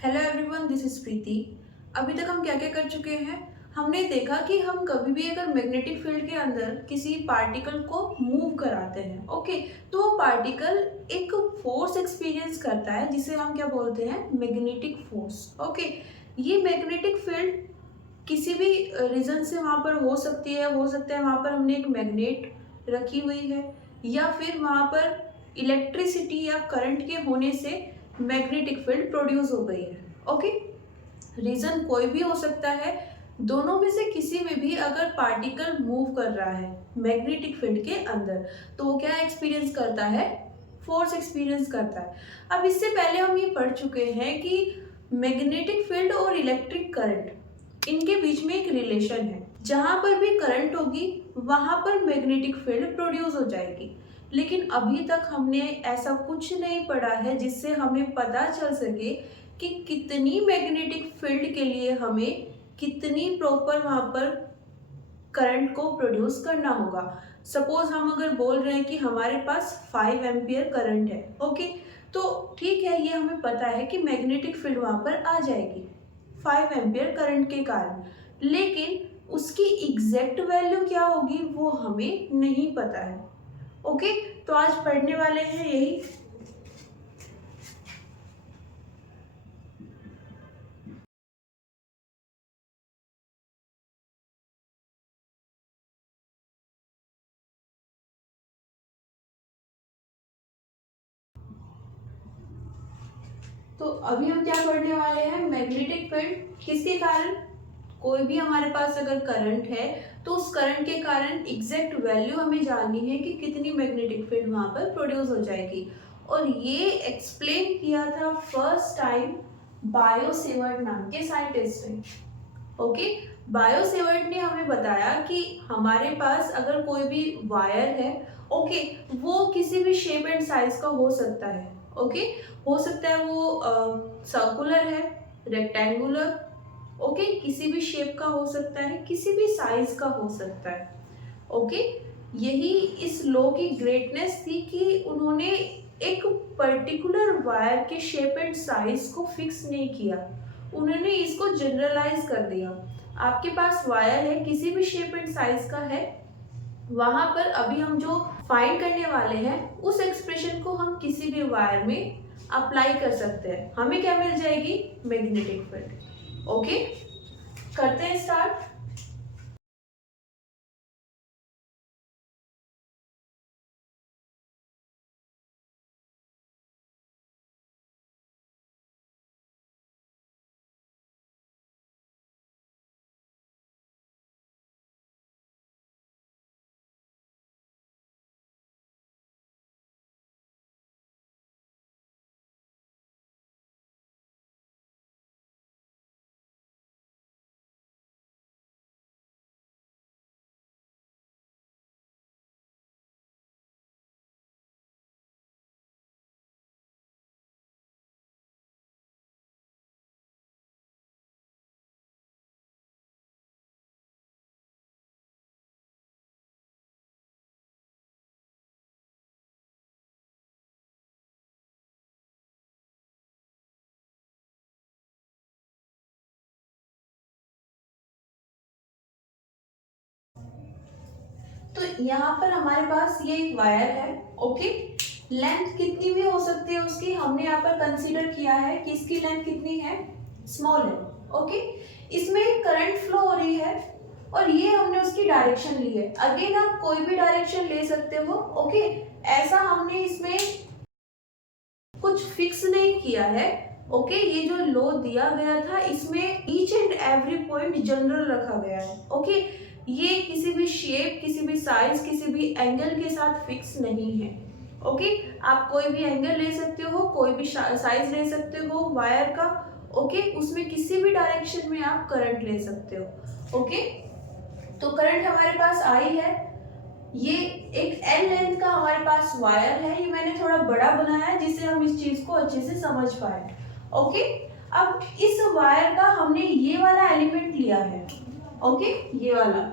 Hello everyone, this is प्रीति। अभी तक हम क्या क्या कर चुके हैं। हमने देखा कि हम कभी भी अगर मैग्नेटिक फील्ड के अंदर किसी पार्टिकल को मूव कराते हैं, ओके, तो वो पार्टिकल एक फोर्स एक्सपीरियंस करता है जिसे हम क्या बोलते हैं, मैग्नेटिक फोर्स। ओके, ये मैग्नेटिक फील्ड किसी भी रीजन से वहाँ पर हो सकती है, हो सकता है वहाँ पर हमने एक मैग्नेट रखी हुई है, या फिर वहाँ पर इलेक्ट्रिसिटी या करंट के होने से मैग्नेटिक फील्ड प्रोड्यूस हो गई है। ओके, रीजन कोई भी हो सकता है। दोनों में से किसी में भी अगर पार्टिकल मूव कर रहा है मैग्नेटिक फील्ड के अंदर, तो वो क्या एक्सपीरियंस करता है, फोर्स एक्सपीरियंस करता है। अब इससे पहले हम ये पढ़ चुके हैं कि मैग्नेटिक फील्ड और इलेक्ट्रिक करंट, इनके बीच में एक रिलेशन है। जहां पर भी करंट होगी वहां पर मैग्नेटिक फील्ड प्रोड्यूस हो जाएगी। लेकिन अभी तक हमने ऐसा कुछ नहीं पढ़ा है जिससे हमें पता चल सके कि कितनी मैग्नेटिक फील्ड के लिए हमें कितनी प्रॉपर वहां पर करंट को प्रोड्यूस करना होगा। सपोज हम अगर बोल रहे हैं कि हमारे पास 5 एम्पियर करंट है, ओके, तो ठीक है, ये हमें पता है कि मैग्नेटिक फील्ड वहां पर आ जाएगी 5 एम्पियर करंट के कारण। लेकिन उसकी एग्जैक्ट वैल्यू क्या होगी वो हमें नहीं पता है। ओके, तो आज पढ़ने वाले हैं यही। तो अभी हम क्या पढ़ने वाले हैं, मैग्नेटिक फील्ड किसके कारण, कोई भी हमारे पास अगर करंट है तो उस करंट के कारण एग्जैक्ट वैल्यू हमें जाननी है कि कितनी मैग्नेटिक फील्ड वहां पर प्रोड्यूस हो जाएगी। और ये एक्सप्लेन किया था फर्स्ट टाइम बायो सेवर्ट नाम के साइंटिस्ट ने। ओके, बायो सेवर्ट ने हमें बताया कि हमारे पास अगर कोई भी वायर है, ओके, वो किसी भी शेप एंड साइज का हो सकता है। ओके, हो सकता है वो सर्कुलर है, रेक्टेंगुलर, ओके, किसी भी शेप का हो सकता है, किसी भी साइज का हो सकता है। ओके, यही इस लॉ की ग्रेटनेस थी कि उन्होंने एक पर्टिकुलर वायर के शेप एंड साइज को फिक्स नहीं किया, उन्होंने इसको जनरलाइज कर दिया। आपके पास वायर है, किसी भी शेप एंड साइज का है, वहां पर अभी हम जो फाइंड करने वाले हैं उस एक्सप्रेशन को हम किसी भी वायर में अप्लाई कर सकते हैं, हमें क्या मिल जाएगी, मैग्नेटिक फील्ड। ओके, करते हैं स्टार्ट। तो यहाँ पर हमारे पास ये एक वायर है, ओके, लेंथ कितनी भी हो सकती है उसकी, हमने यहाँ पर कंसीडर किया है कि इसकी लेंथ कितनी है, स्मॉल है। ओके, इसमें करंट फ्लो हो रही है और ये हमने उसकी डायरेक्शन ली है। अगेन आप कोई भी डायरेक्शन ले सकते हो। ओके, ऐसा हमने इसमें कुछ फिक्स नहीं किया है। ओके, ये जो लो दिया गया था इसमें each and every point general रखा गया है। ओके, ये किसी भी शेप, किसी भी साइज, किसी भी एंगल के साथ फिक्स नहीं है। ओके, आप कोई भी एंगल ले सकते हो, कोई भी साइज ले सकते हो वायर का। ओके, उसमें किसी भी डायरेक्शन में आप करंट ले सकते हो। ओके, तो करंट हमारे पास आई है, ये एक एल लेंथ का हमारे पास वायर है, ये मैंने थोड़ा बड़ा बनाया है जिससे हम इस चीज को अच्छे से समझ पाए। ओके, अब इस वायर का हमने ये वाला एलिमेंट लिया है, ओके, ये वाला,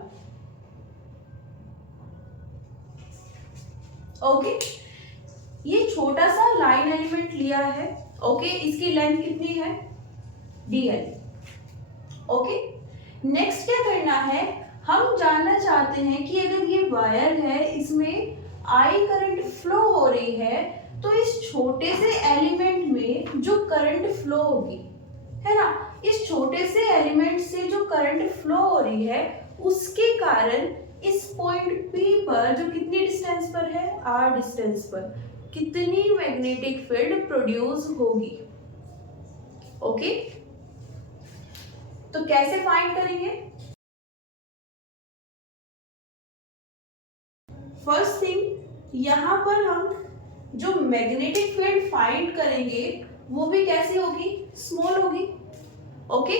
ओके, ये छोटा सा लाइन एलिमेंट लिया है। ओके, इसकी लेंथ कितनी है, DL। ओके, नेक्स्ट क्या करना है, हम जानना चाहते हैं कि अगर ये वायर है, इसमें आई करंट फ्लो हो रही है, तो इस छोटे से एलिमेंट में जो करंट फ्लो होगी, है ना, इस छोटे से एलिमेंट से जो करंट फ्लो हो रही है, उसके कारण इस पॉइंट P पर, जो कितनी डिस्टेंस पर है, R डिस्टेंस पर, कितनी मैग्नेटिक फील्ड प्रोड्यूस होगी। ओके, तो कैसे फाइंड करेंगे? फर्स्ट थिंग, यहां पर हम जो मैग्नेटिक फील्ड फाइंड करेंगे वो भी कैसी होगी, स्मॉल होगी। ओके,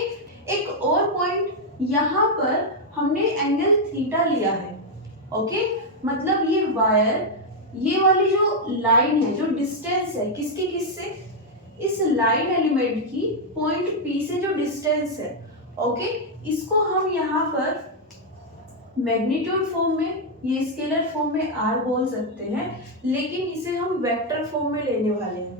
एक और पॉइंट, यहां पर हमने एंगल थीटा लिया है। ओके, मतलब ये वायर, ये वाली जो लाइन है, जो डिस्टेंस है, किसकी किससे, इस लाइन एलिमेंट की पॉइंट P से जो डिस्टेंस है, ओके, इसको हम यहाँ पर मैग्नीट्यूड फॉर्म में, ये स्केलर फॉर्म में R बोल सकते हैं, लेकिन इसे हम वेक्टर फॉर्म में लेने वाले हैं।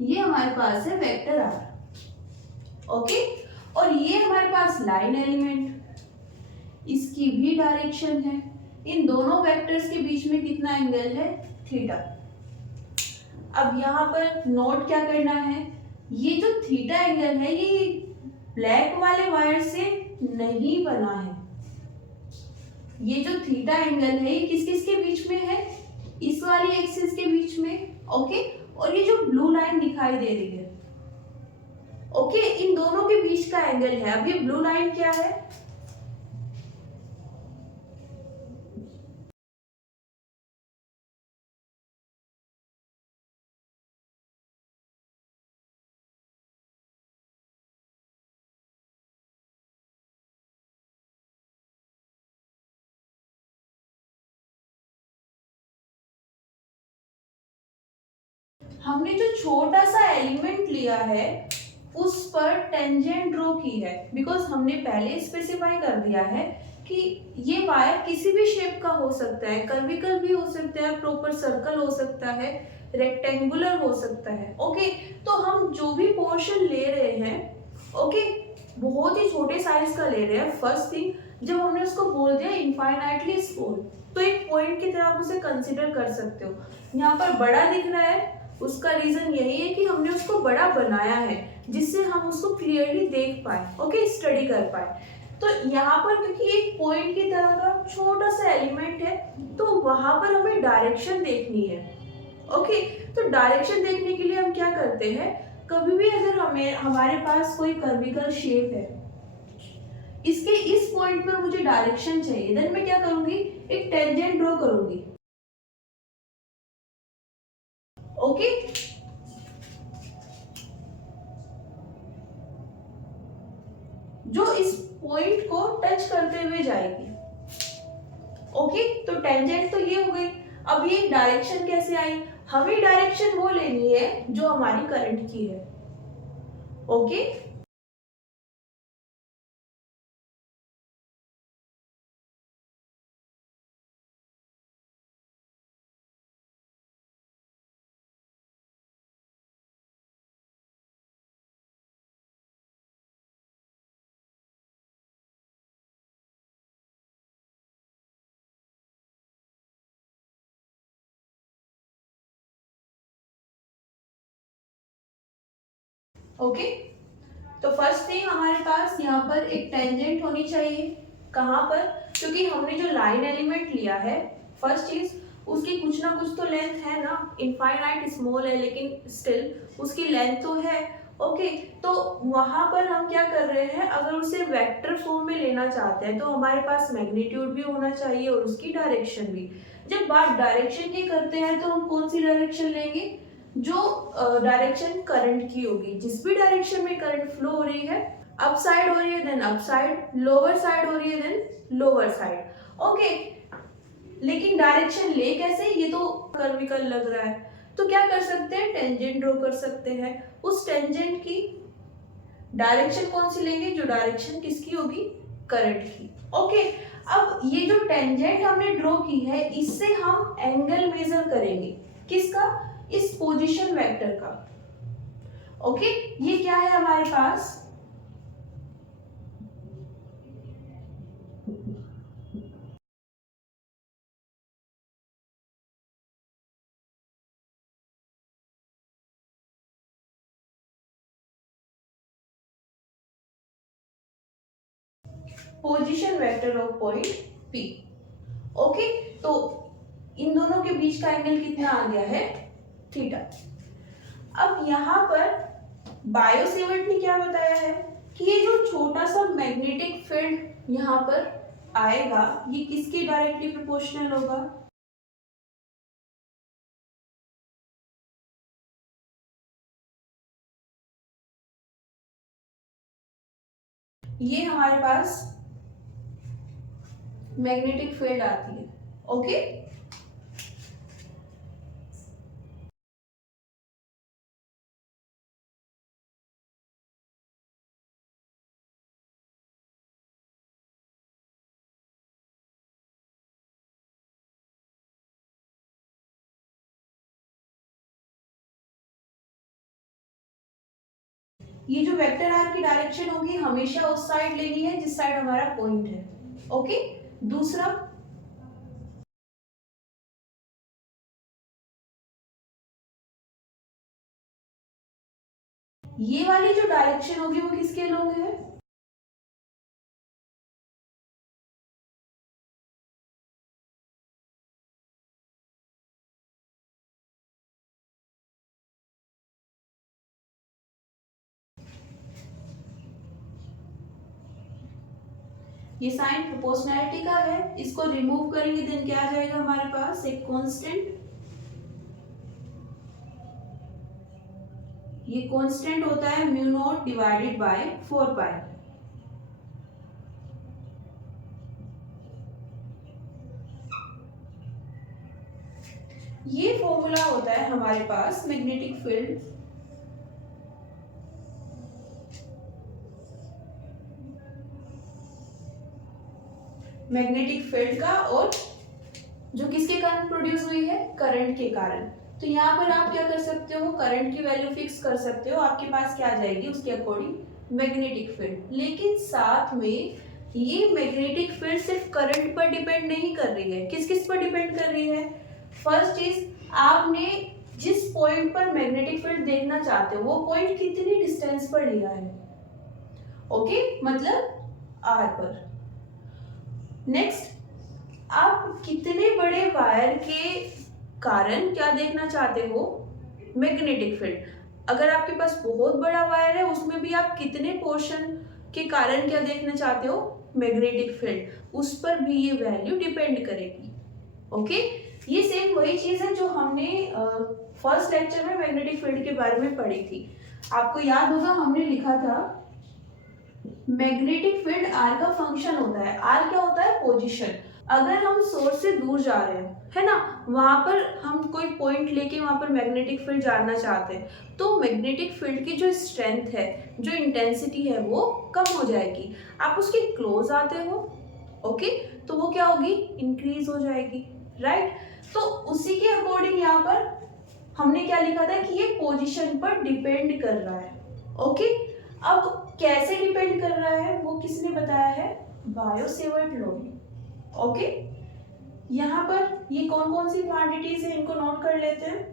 ये हमारे पास है वेक्टर R। ओके, और ये हमारे पास लाइन एलिमेंट, इसकी भी डायरेक्शन है, इन दोनों वेक्टर्स के बीच में कितना एंगल है, थीटा। अब यहाँ पर नोट क्या करना है, ये जो थीटा एंगल है, ये ब्लैक वाले वायर से नहीं बना है। ये जो थीटा एंगल है, ये किस किस के बीच में है, इस वाली एक्सिस के बीच में। ओके, और ये जो ब्लू लाइन दिखाई दे रही है, ओके, इन दोनों के बीच का एंगल है। अब ये ब्लू लाइन क्या है, हमने जो छोटा सा एलिमेंट लिया है उस पर टेंजेंट ड्रॉ की है, बिकॉज हमने पहले स्पेसिफाई कर दिया है कि ये वायर किसी भी शेप का हो सकता है, कर्विकल भी हो सकता है, प्रॉपर सर्कल हो सकता है, रेक्टेंगुलर हो सकता है। ओके, तो हम जो भी पोर्शन ले रहे हैं, ओके, बहुत ही छोटे साइज का ले रहे हैं। फर्स्ट थिंग, जब हमने उसको बोल दिया इनफाइनाइटली स्मॉल, तो एक पॉइंट की तरह आप उसे कंसिडर कर सकते हो। यहाँ पर बड़ा दिख रहा है, उसका रीजन यही है कि हमने उसको बड़ा बनाया है, जिससे हम उसको क्लियरली देख पाए, ओके, स्टडी कर पाए। तो यहाँ पर क्योंकि एक पॉइंट की तरह का छोटा सा एलिमेंट है, तो वहां पर हमें डायरेक्शन देखनी है। ओके, तो डायरेक्शन देखने के लिए हम क्या करते हैं, कभी भी अगर हमारे पास कोई कर्विकल शेप है, इसके इस पॉइंट पर मुझे डायरेक्शन चाहिए, देन मैं क्या करूंगी, एक टेंजेंट ड्रॉ करूंगी। ओके, जो इस पॉइंट को टच करते हुए जाएगी। ओके, तो टेंजेंट तो ये हो गई। अब ये डायरेक्शन कैसे आई, हमें डायरेक्शन वो लेनी है जो हमारी करंट की है। ओके, ओके, तो फर्स्ट थिंग हमारे पास यहाँ पर एक टेंजेंट होनी चाहिए। कहाँ पर, क्योंकि हमने जो लाइन एलिमेंट लिया है, फर्स्ट चीज उसकी कुछ ना कुछ तो लेंथ है ना, इनफाइनाइट स्मॉल है लेकिन स्टिल उसकी लेंथ तो है। ओके, तो वहां पर हम क्या कर रहे हैं, अगर उसे वेक्टर फॉर्म में लेना चाहते हैं तो हमारे पास मैग्नीट्यूड भी होना चाहिए और उसकी डायरेक्शन भी। जब बात डायरेक्शन की करते हैं तो हम कौन सी डायरेक्शन लेंगे, जो डायरेक्शन करंट की होगी, जिस भी डायरेक्शन में करंट फ्लो हो रही है, अप साइड हो रही है then up side, lower side हो रही है देन लोअर साइड। ओके, लेकिन डायरेक्शन ले कैसे, ये तो कर्विकल लग रहा है, तो क्या कर सकते हैं, टेंजेंट ड्रॉ कर सकते हैं। उस टेंजेंट की डायरेक्शन कौन सी लेंगे, जो डायरेक्शन किसकी होगी, करंट की। ओके, अब ये जो टेंजेंट हमने ड्रॉ की है, इससे हम एंगल मेजर करेंगे, किसका, इस पोजीशन वेक्टर का। ओके, ये क्या है हमारे पास, position vector of point P। Okay, तो इन दोनों के बीच का एंगल कितना आ गया है, थीटा। अब यहाँ पर बायोसेवर्ट ने क्या बताया है कि ये जो छोटा सा मैग्नेटिक फील्ड यहाँ पर आएगा, ये किसके डायरेक्टली प्रोपोर्शनल होगा, ये हमारे पास मैग्नेटिक फील्ड आती है। ओके, ये जो वेक्टर आर की डायरेक्शन होगी हमेशा उस साइड लेनी है जिस साइड हमारा पॉइंट है। ओके, दूसरा, ये वाली जो डायरेक्शन होगी वो किसके लोग है, ये साइन प्रोपोर्शनैलिटी का है, इसको रिमूव करेंगे देन क्या आ जाएगा हमारे पास, एक कांस्टेंट। ये कांस्टेंट होता है म्यू नॉट डिवाइडेड बाय 4 पाई। ये फॉर्मूला होता है हमारे पास मैग्नेटिक फील्ड, मैग्नेटिक फील्ड का, और जो किसके कारण प्रोड्यूस हुई है, करंट के कारण। तो यहाँ पर आप क्या कर सकते हो, करंट की वैल्यू फिक्स कर सकते हो, आपके पास क्या आ जाएगी उसके अकॉर्डिंग मैग्नेटिक फील्ड। लेकिन साथ में ये मैग्नेटिक फील्ड सिर्फ करंट पर डिपेंड नहीं कर रही है, किस किस पर डिपेंड कर रही है, फर्स्ट चीज, आपने जिस पॉइंट पर मैग्नेटिक फील्ड देखना चाहते हो वो पॉइंट कितनी डिस्टेंस पर लिया है, ओके, मतलब आर पर। नेक्स्ट, आप कितने बड़े वायर के कारण क्या देखना चाहते हो, मैग्नेटिक फील्ड। अगर आपके पास बहुत बड़ा वायर है उसमें भी आप कितने पोर्शन के कारण क्या देखना चाहते हो, मैग्नेटिक फील्ड, उस पर भी ये वैल्यू डिपेंड करेगी। ओके, ये सेम वही चीज है जो हमने फर्स्ट लेक्चर में मैग्नेटिक फील्ड के बारे में पढ़ी थी। आपको याद होगा हमने लिखा था मैग्नेटिक फील्ड आर का फंक्शन होता है, आर क्या होता है, पोजीशन। अगर हम सोर्स से दूर जा रहे हैं, है ना, वहां पर हम कोई पॉइंट लेके वहां पर मैग्नेटिक फील्ड जानना चाहते हैं, तो मैग्नेटिक फील्ड की जो स्ट्रेंथ है, जो इंटेंसिटी है वो कम हो जाएगी। आप उसके क्लोज आते हो, ओके, तो वो क्या होगी, इंक्रीज हो जाएगी, राइट। तो उसी के अकॉर्डिंग यहाँ पर हमने क्या लिखा था कि ये पोजीशन पर डिपेंड कर रहा है। ओके, अब कैसे डिपेंड कर रहा है वो किसने बताया है, बायोसेवर्ट लॉ ने। ओके, यहाँ पर ये कौन कौन सी क्वांटिटीज है इनको नोट कर लेते हैं।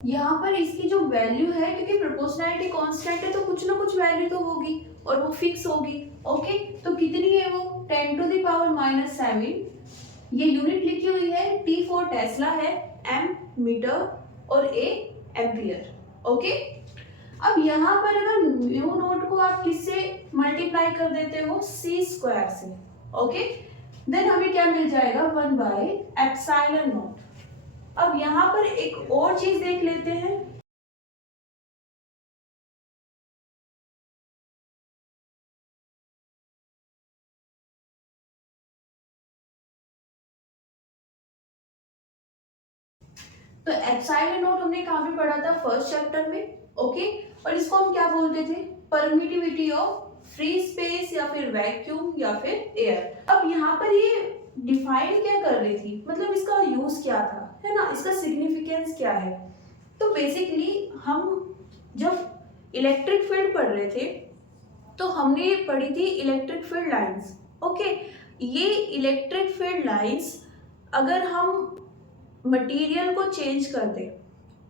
यहाँ पर इसकी जो वैल्यू है, क्योंकि प्रोपोर्शनैलिटी कांस्टेंट है तो कुछ ना कुछ वैल्यू तो होगी और वो फिक्स होगी। ओके, तो कितनी है वो 10⁻⁻7। ये यूनिट लिखी हुई है, टी फॉर टेस्ला है, एम मीटर और ए एम्पियर। ओके, अब यहाँ पर अगर म्यू नोट को आप किससे मल्टीप्लाई कर देते हो, सी स्क्वायर से। ओके, देन हमें क्या मिल जाएगा, 1/एप्सिलॉन नॉट। अब यहाँ पर एक और चीज देख लेते हैं। तो एप्सिलॉन नोट हमने कहाँ पे पढ़ा था, फर्स्ट चैप्टर में। ओके, और इसको हम क्या बोलते थे, परमिटिविटी ऑफ फ्री स्पेस या फिर वैक्यूम या फिर एयर। अब यहाँ पर ये डिफाइन क्या कर रही थी, मतलब इसका यूज क्या था, है ना, इसका सिग्निफिकेंस क्या है। तो बेसिकली हम जब इलेक्ट्रिक फील्ड पढ़ रहे थे तो हमने ये पढ़ी थी इलेक्ट्रिक फील्ड लाइंस। ओके, ये इलेक्ट्रिक फील्ड लाइंस अगर हम मटेरियल को चेंज कर दे,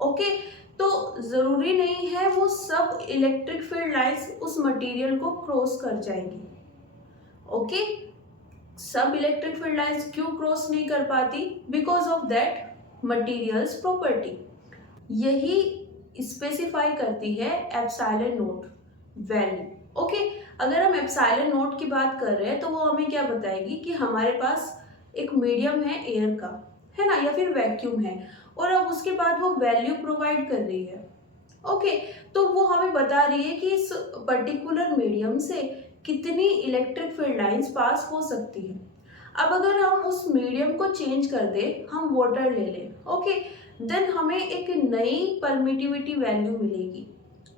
ओके, तो जरूरी नहीं है वो सब इलेक्ट्रिक फील्ड लाइंस उस मटेरियल को क्रॉस कर जाएंगी। ओके, सब इलेक्ट्रिक फील्ड लाइंस क्यों क्रॉस नहीं कर पाती, because of that materials property. यही स्पेसिफाई करती है एप्सिलॉन नोट वैल्यू। ओके, अगर हम एप्सिलॉन नोट की बात कर रहे हैं तो वो हमें क्या बताएगी कि हमारे पास एक मीडियम है एयर का, है ना, या फिर वैक्यूम है, और अब उसके बाद वो वैल्यू प्रोवाइड कर रही है। ओके, तो वो हमें बता रही है कि इस पर्टिकुलर मीडियम से कितनी इलेक्ट्रिक फील्ड लाइंस पास हो सकती है। अब अगर हम उस मीडियम को चेंज कर दे, हम वाटर ले लें, ओके, देन हमें एक नई परमिटिविटी वैल्यू मिलेगी।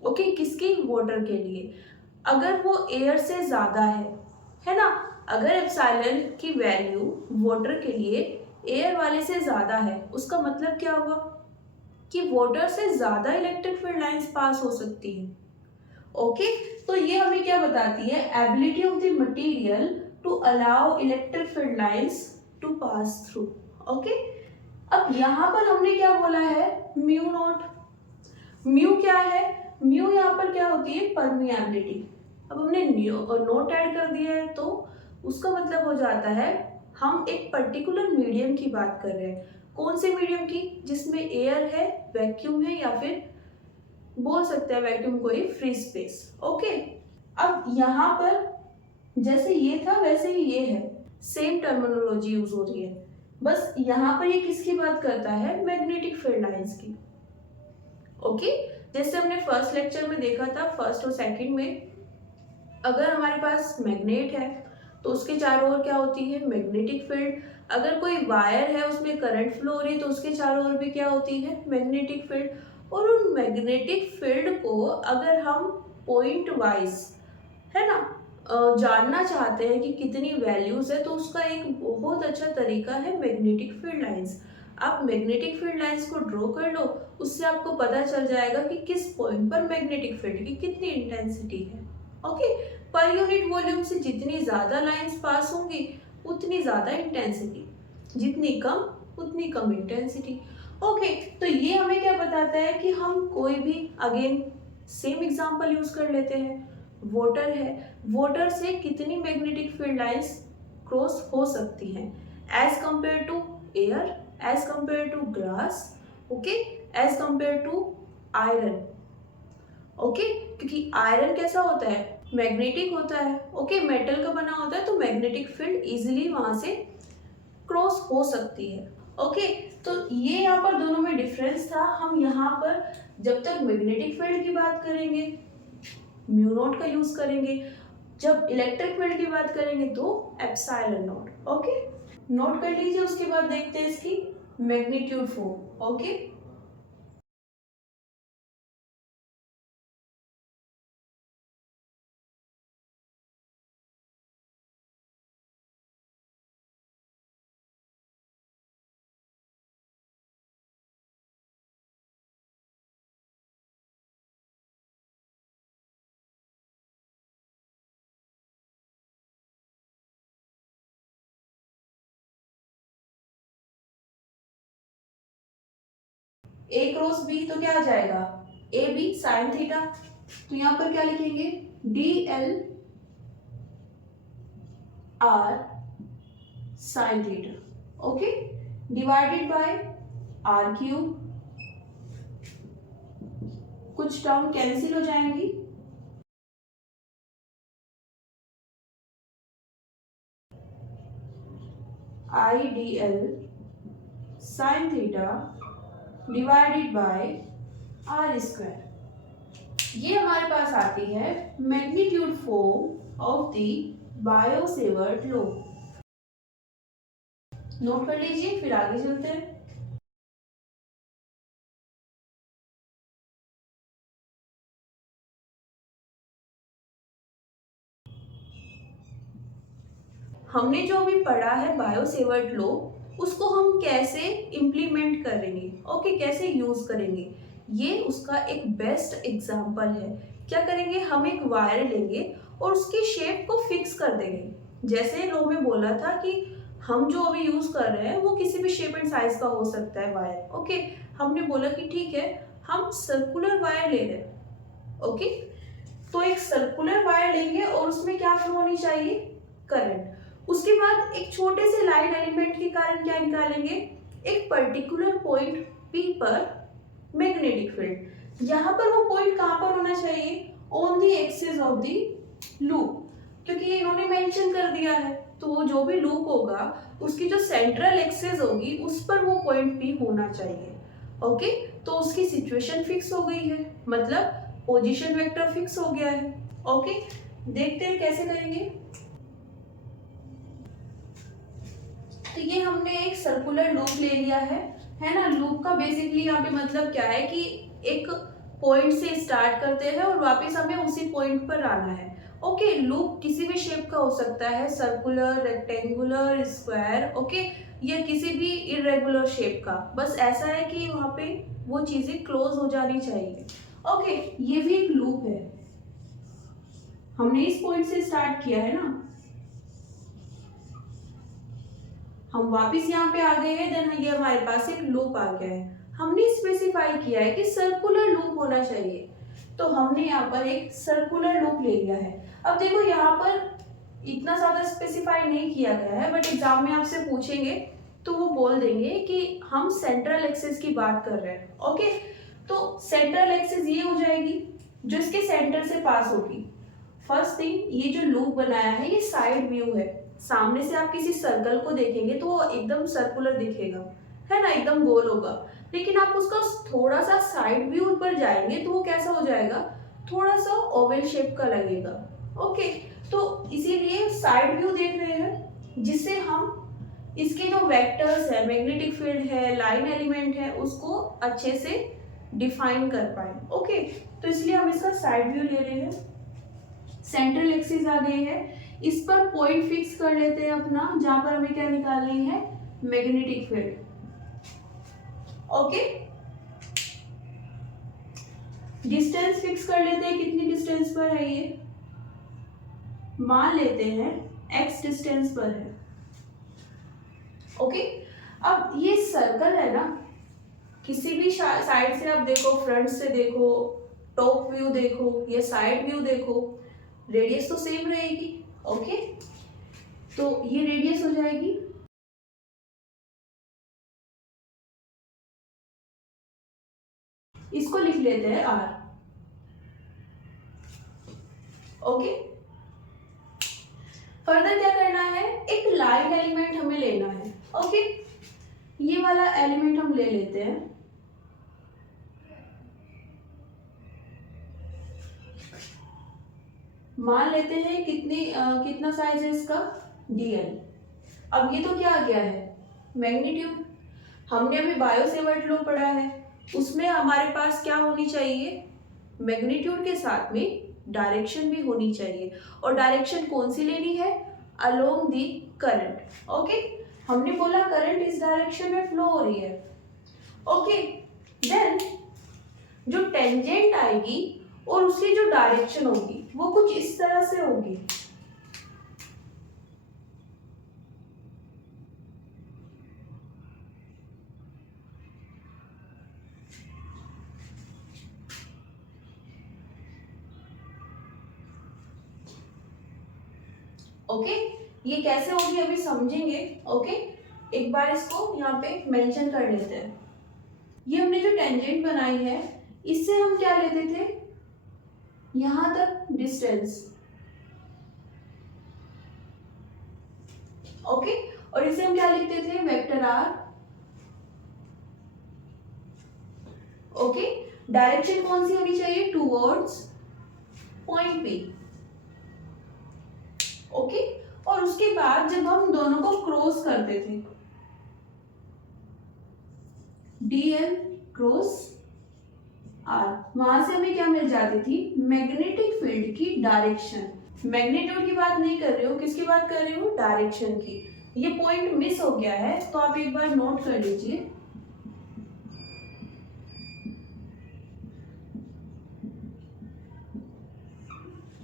ओके, किसकी, वाटर के लिए। अगर वो एयर से ज्यादा है ना, अगर एप्सिलॉन की वैल्यू वाटर के लिए एयर वाले से ज्यादा है, उसका मतलब क्या हुआ कि वाटर से ज्यादा इलेक्ट्रिक फील्ड लाइंस पास हो सकती है। ओके, तो ये हमें क्या बताती है, ability of the material to allow electric field lines to pass through. Okay, अब यहाँ पर हमने क्या बोला है, म्यू नॉट। म्यू क्या है, म्यू यहाँ पर क्या होती है, परमिएबिलिटी। अब हमने नोट ऐड कर दिया है तो उसका मतलब हो जाता है हम एक पर्टिकुलर मीडियम की बात कर रहे हैं। कौन से मीडियम की, जिसमें एयर है, वैक्यूम है, या फिर बोल सकते हैं वैक्यूम को ही फ्री स्पेस। ओके, अब यहाँ पर जैसे ये था वैसे ही ये है, सेम टर्मिनोलॉजी यूज हो रही है, बस यहाँ पर ये किसकी बात करता है, मैग्नेटिक फील्ड लाइंस की। ओके, जैसे हमने फर्स्ट लेक्चर में देखा था, फर्स्ट और सेकंड में, अगर हमारे पास मैग्नेट है तो उसके चारों ओर क्या होती है, मैग्नेटिक फील्ड। अगर कोई वायर है उसमें करंट फ्लो हो रही है तो उसके चारों ओर भी क्या होती है, मैग्नेटिक फील्ड। और उन मैग्नेटिक फील्ड को अगर हम पॉइंट वाइज, है ना, जानना चाहते हैं कि कितनी वैल्यूज है, तो उसका एक बहुत अच्छा तरीका है मैग्नेटिक फील्ड लाइंस। आप मैग्नेटिक फील्ड लाइंस को ड्रॉ कर लो, उससे आपको पता चल जाएगा कि किस पॉइंट पर मैग्नेटिक फील्ड की कितनी इंटेंसिटी है। ओके, पर यूनिट वॉल्यूम से जितनी ज्यादा लाइंस पास होंगी उतनी ज्यादा इंटेंसिटी, जितनी कम उतनी कम इंटेंसिटी। ओके, तो ये हमें क्या बताता है कि हम कोई भी, अगेन सेम एग्जांपल यूज कर लेते हैं, वाटर है, वाटर से कितनी मैग्नेटिक फील्ड लाइंस क्रॉस हो सकती हैं as compare to air, as compare to glass, okay, as compare to iron. Okay, क्योंकि आयरन कैसा होता है, मैग्नेटिक होता है। ओके, मेटल का बना होता है तो मैग्नेटिक फील्ड इजीली वहां से क्रॉस हो सकती है। ओके, तो ये यहाँ पर दोनों में डिफरेंस था। हम यहाँ पर जब तक मैग्नेटिक फील्ड की बात करेंगे म्यू नॉट का यूज करेंगे, जब इलेक्ट्रिक फील्ड की बात करेंगे तो एप्सिलॉन नॉट। ओके, नोट कर लीजिए, उसके बाद देखते हैं इसकी मैग्नीट्यूड फॉर्म। ओके, ए क्रॉस बी तो क्या आ जाएगा, ए बी साइन थीटा। तो यहाँ पर क्या लिखेंगे, D L R sine theta, okay, divided by R cube, कुछ टर्म कैंसिल हो जाएंगी, I D L sine theta divided by R square. ये हमारे पास आती है magnitude form of the Biot Savart law. Note कर लीजिए, फिर आगे चलते हैं। हमने जो अभी पढ़ा है बायो-सेवर्ट लॉ, उसको हम कैसे इम्प्लीमेंट करेंगे, ओके, कैसे यूज करेंगे, ये उसका एक बेस्ट एग्जाम्पल है। क्या करेंगे, हम एक वायर लेंगे और उसकी शेप को फिक्स कर देंगे। जैसे लॉ में बोला था कि हम जो अभी यूज कर रहे हैं वो किसी भी शेप एंड साइज का हो सकता है वायर, ओके। हमने बोला कि ठीक है, हम सर्कुलर वायर ले रहे हैं, ओके। तो एक सर्कुलर वायर लेंगे और उसमें क्या फ्लो होनी चाहिए, करंट। उसके बाद एक छोटे से लाइन एलिमेंट के कारण क्या निकालेंगे, एक पर्टिकुलर पॉइंट पी पर मैग्नेटिक फील्ड। यहाँ पर वो पॉइंट कहाँ पर होना चाहिए, on the axis of the loop, क्योंकि इन्होंने मेंशन कर दिया है। तो वो जो भी लूप होगा उसकी जो सेंट्रल एक्सिस होगी उस पर वो पॉइंट पी होना चाहिए, ओके। तो उसकी सिचुएशन फिक्स हो गई है, मतलब पोजीशन वेक्टर फिक्स हो गया है, ओके। देखते हैं कैसे करेंगे। तो ये हमने एक सर्कुलर लूप ले लिया है ना। लूप का बेसिकली यहाँ पे मतलब क्या है कि एक पॉइंट से स्टार्ट करते हैं और वापस हमें उसी पॉइंट पर आना है, ओके। लूप किसी भी शेप का हो सकता है, सर्कुलर, रेक्टेंगुलर, स्क्वायर, ओके, या किसी भी इरेगुलर शेप का। बस ऐसा है कि वहाँ पे वो चीजें क्लोज हो जानी चाहिए, ओके। ये भी एक लूप है, हमने इस पॉइंट से स्टार्ट किया है ना, हम वापस यहाँ पे आ गए हैं, देन ये हमारे पास एक लूप आ गया है। हमने स्पेसिफाई किया है कि सर्कुलर लूप होना चाहिए, तो हमने यहाँ पर एक सर्कुलर लूप ले लिया है। अब देखो यहाँ पर इतना ज्यादा स्पेसिफाई नहीं किया गया है, बट एग्जाम में आपसे पूछेंगे तो वो बोल देंगे कि हम सेंट्रल एक्सिस की बात कर रहे हैं, ओके। तो सेंट्रल एक्सिस ये हो जाएगी जो इसके सेंटर से पास होगी। फर्स्ट थिंग, ये जो लूप बनाया है ये साइड व्यू है। सामने से आप किसी सर्कल को देखेंगे तो वो एकदम सर्कुलर दिखेगा, है ना, एकदम गोल होगा। लेकिन आप उसका थोड़ा सा साइड व्यू पर जाएंगे तो वो कैसा हो जाएगा, थोड़ा सा ओवल शेप का लगेगा, ओके। तो इसीलिए साइड व्यू देख रहे हैं, जिससे हम इसके जो वेक्टर्स है, मैग्नेटिक फील्ड है, लाइन एलिमेंट है, उसको अच्छे से डिफाइन कर पाए, ओके। तो इसलिए हम इसका साइड व्यू ले रहे हैं। सेंट्रल एक्सिस आ गई है, इस पर पॉइंट फिक्स कर लेते हैं अपना, जहां पर हमें क्या निकालनी है, magnetic field, okay. Distance fix कर लेते हैं, कितनी डिस्टेंस पर है ये, मान लेते हैं x डिस्टेंस पर है, ओके। अब ये सर्कल है ना, किसी भी साइड से आप देखो, फ्रंट से देखो, टॉप व्यू देखो या साइड व्यू देखो, रेडियस तो सेम रहेगी, ओके। तो ये रेडियस हो जाएगी, इसको लिख लेते हैं r, ओके। फर्दर क्या करना है, एक लाइन एलिमेंट हमें लेना है, ओके। ये वाला एलिमेंट हम ले लेते हैं, मान लेते हैं कितना साइज है इसका, dl। अब ये तो क्या आ गया है, मैग्नीट्यूड। हमने अभी बायो-सेवर्ट लॉ पढ़ा है, उसमें हमारे पास क्या होनी चाहिए, मैग्नीट्यूड के साथ में डायरेक्शन भी होनी चाहिए। और डायरेक्शन कौन सी लेनी है, अलोंग दी करंट, ओके। हमने बोला करंट इस डायरेक्शन में फ्लो हो रही है, ओके। देन जो टेंजेंट आएगी और उसकी जो डायरेक्शन होगी वो कुछ इस तरह से होगी, ओके, ये कैसे होगी अभी समझेंगे। ओके, एक बार इसको यहाँ पे मेंशन कर लेते हैं। ये हमने जो टेंजेंट बनाई है इससे हम क्या लेते थे, यहाँ तक डिस्टेंस। ओके, और इसे हम क्या लिखते थे, वेक्टर आर। ओके, डायरेक्शन कौन सी होनी चाहिए, टूवर्ड्स पॉइंट पी। ओके, और उसके बाद जब हम दोनों को क्रॉस करते थे, dl क्रॉस r, वहां से हमें क्या मिल जाती थी, मैग्नेटिक फील्ड की डायरेक्शन। मैग्नीट्यूड की बात नहीं कर रही हूँ, किसकी बात कर रही हूँ, डायरेक्शन की। ये पॉइंट मिस हो गया है तो आप एक बार नोट कर लीजिए।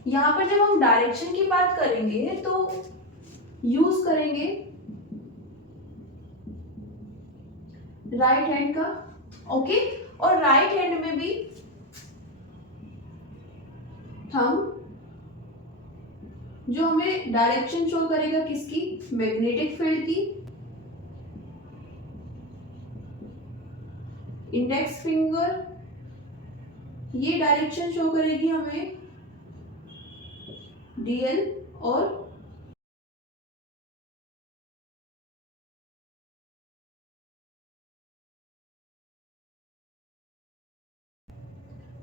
यहाँ पर जब हम डायरेक्शन की बात करेंगे तो यूज करेंगे राइट हैंड का। ओके, और राइट हैंड में भी हम जो हमें डायरेक्शन शो करेगा किसकी, मैग्नेटिक फील्ड की, इंडेक्स फिंगर ये डायरेक्शन शो करेगी हमें dl, और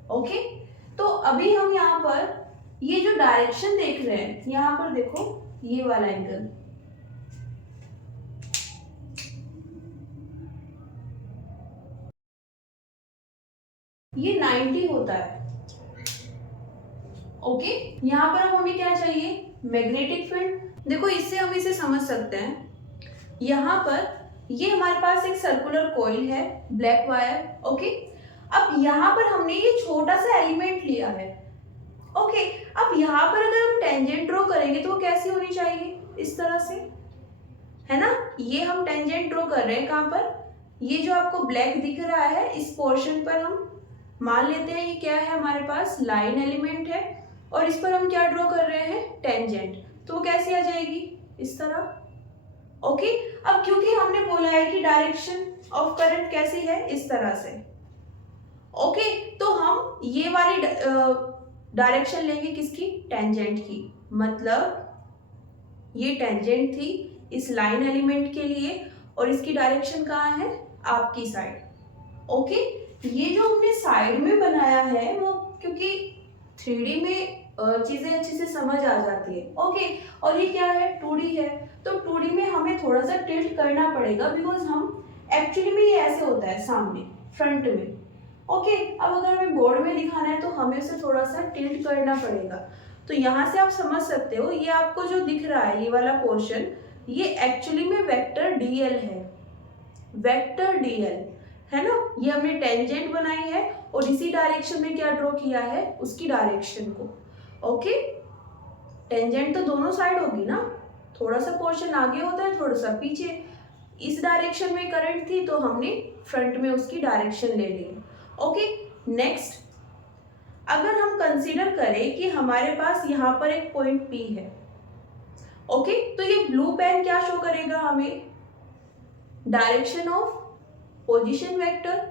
ओके, तो अभी हम यहाँ पर ये जो डायरेक्शन देख रहे हैं, यहाँ पर देखो ये वाला एंगल, ये 90 होता है। ओके, यहाँ पर अब हमें क्या चाहिए, मैग्नेटिक फील्ड। देखो इससे हम इसे समझ सकते हैं, यहाँ पर ये हमारे पास एक सर्कुलर कॉइल है, ब्लैक वायर। ओके, अब यहाँ पर हमने ये छोटा सा एलिमेंट लिया है। ओके, अब यहाँ पर अगर हम टेंजेंट ड्रॉ करेंगे तो वो कैसी होनी चाहिए, इस तरह से, है ना। ये हम टेंजेंट ड्रॉ कर रहे हैं कहाँ पर, ये जो आपको ब्लैक दिख रहा है इस पोर्शन पर हम मान लेते हैं ये क्या है, हमारे पास लाइन एलिमेंट है, और इस पर हम क्या ड्रॉ कर रहे हैं, टेंजेंट। तो वो कैसे आ जाएगी, इस तरह। ओके, अब क्योंकि हमने बोला है कि डायरेक्शन ऑफ करंट कैसी है, इस तरह से। ओके, तो हम ये वाली डायरेक्शन लेंगे किसकी, टेंजेंट की। मतलब ये टेंजेंट थी इस लाइन एलिमेंट के लिए, और इसकी डायरेक्शन कहाँ है, आपकी साइड। ओके, ये जो हमने साइड में बनाया है वो क्योंकि 3D में चीजें अच्छे से समझ आ जाती है। ओके, और ये क्या है, 2D है, तो 2D में हमें थोड़ा सा टिल्ट करना पड़ेगा, बिकॉज हम एक्चुअली में ये ऐसे होता है सामने फ्रंट में। ओके, अब अगर हमें बोर्ड में दिखाना है तो हमें उसे थोड़ा सा टिल्ट करना पड़ेगा। तो यहाँ से आप समझ सकते हो, ये आपको जो दिख रहा है ये वाला पोर्शन, ये एक्चुअली में वेक्टर dl है, वेक्टर dl है ना। ये हमने टेंजेंट बनाई है और इसी डायरेक्शन में क्या ड्रॉ किया है, उसकी डायरेक्शन को। ओके, टेंजेंट तो दोनों साइड होगी ना, थोड़ा सा पोर्शन आगे होता है, थोड़ा सा पीछे। इस डायरेक्शन में करंट थी तो हमने फ्रंट में उसकी डायरेक्शन ले ली। ओके, नेक्स्ट अगर हम कंसीडर करें कि हमारे पास यहाँ पर एक पॉइंट P है। ओके, तो ये ब्लू पेन क्या शो करेगा हमें, direction of position vector.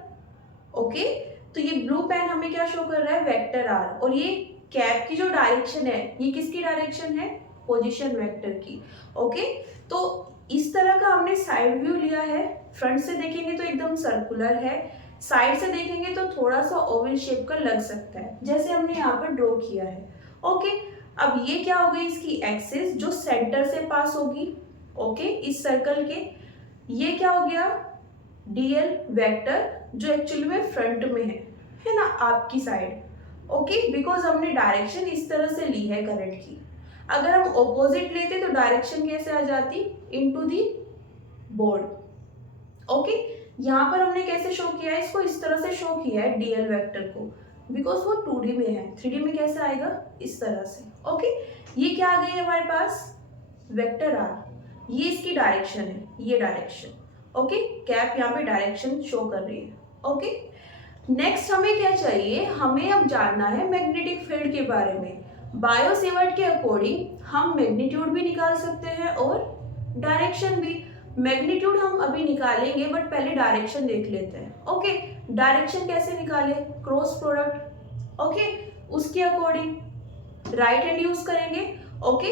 Okay, तो ये ब्लू पेन हमें क्या शो कर रहा है, वेक्टर r, और ये कैप की जो डायरेक्शन है ये किसकी डायरेक्शन है, पोजीशन वेक्टर की। ओके, तो इस तरह का हमने साइड व्यू लिया है। फ्रंट से देखेंगे तो एकदम सर्कुलर है, साइड से देखेंगे तो थोड़ा सा ओवल शेप का लग सकता है, जैसे हमने यहाँ पर ड्रॉ किया है। ओके, अब ये क्या हो गई, इसकी एक्सिस जो सेंटर से पास होगी। ओके, इस सर्कल के, ये क्या हो गया, dl वेक्टर, जो एक्चुअली में फ्रंट में है ना, आपकी साइड। ओके, बिकॉज हमने डायरेक्शन इस तरह से ली है करंट की। अगर हम ऑपोजिट लेते तो डायरेक्शन कैसे आ जाती, इनटू दी बोर्ड। ओके, यहाँ पर हमने कैसे शो किया है, इसको इस तरह से शो किया है dl वेक्टर को, बिकॉज वो 2D में है। 3D में कैसे आएगा, इस तरह से। ओके, ये क्या आ गई हमारे पास, वेक्टर r, ये इसकी डायरेक्शन है, ये डायरेक्शन। ओके, कैप यहाँ पे डायरेक्शन शो कर रही है। ओके, नेक्स्ट हमें क्या चाहिए, हमें अब जानना है मैग्नेटिक फील्ड के बारे में। बायो सेवर्ट के अकॉर्डिंग हम मैग्नीट्यूड भी निकाल सकते हैं और डायरेक्शन भी। मैग्नीट्यूड हम अभी निकालेंगे बट पहले डायरेक्शन देख लेते हैं। ओके, डायरेक्शन कैसे निकाले, क्रॉस प्रोडक्ट। ओके, उसके अकॉर्डिंग राइट हैंड यूज करेंगे। ओके,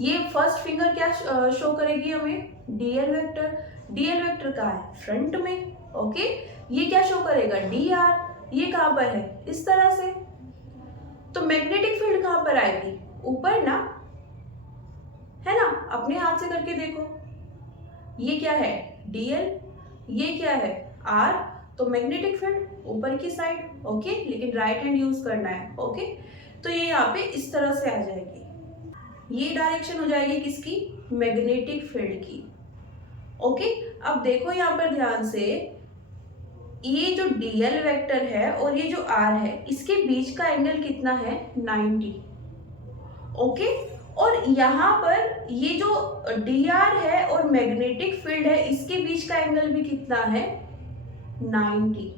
ये फर्स्ट फिंगर क्या शो करेगी हमें, डीएल वेक्टर। डीएल वेक्टर कहाँ है, फ्रंट में। ओके, ये क्या शो करेगा, डी आर। ये कहाँ पर है, इस तरह से। तो मैग्नेटिक फील्ड कहाँ पर आएगी, ऊपर ना, है ना। अपने हाथ से करके देखो, ये क्या है डीएल, ये क्या है आर। तो मैग्नेटिक फील्ड ऊपर की साइड। ओके, लेकिन राइट हैंड यूज करना है। ओके, तो ये यहाँ पे इस तरह से आ जाएगी। ये डायरेक्शन हो जाएगी किसकी, मैग्नेटिक फील्ड की। ओके, अब देखो यहाँ पर ध्यान से, ये जो डीएल वेक्टर है और ये जो आर है, इसके बीच का एंगल कितना है, 90। ओके, और यहाँ पर ये जो dr है और मैग्नेटिक फील्ड है, इसके बीच का एंगल भी कितना है, 90।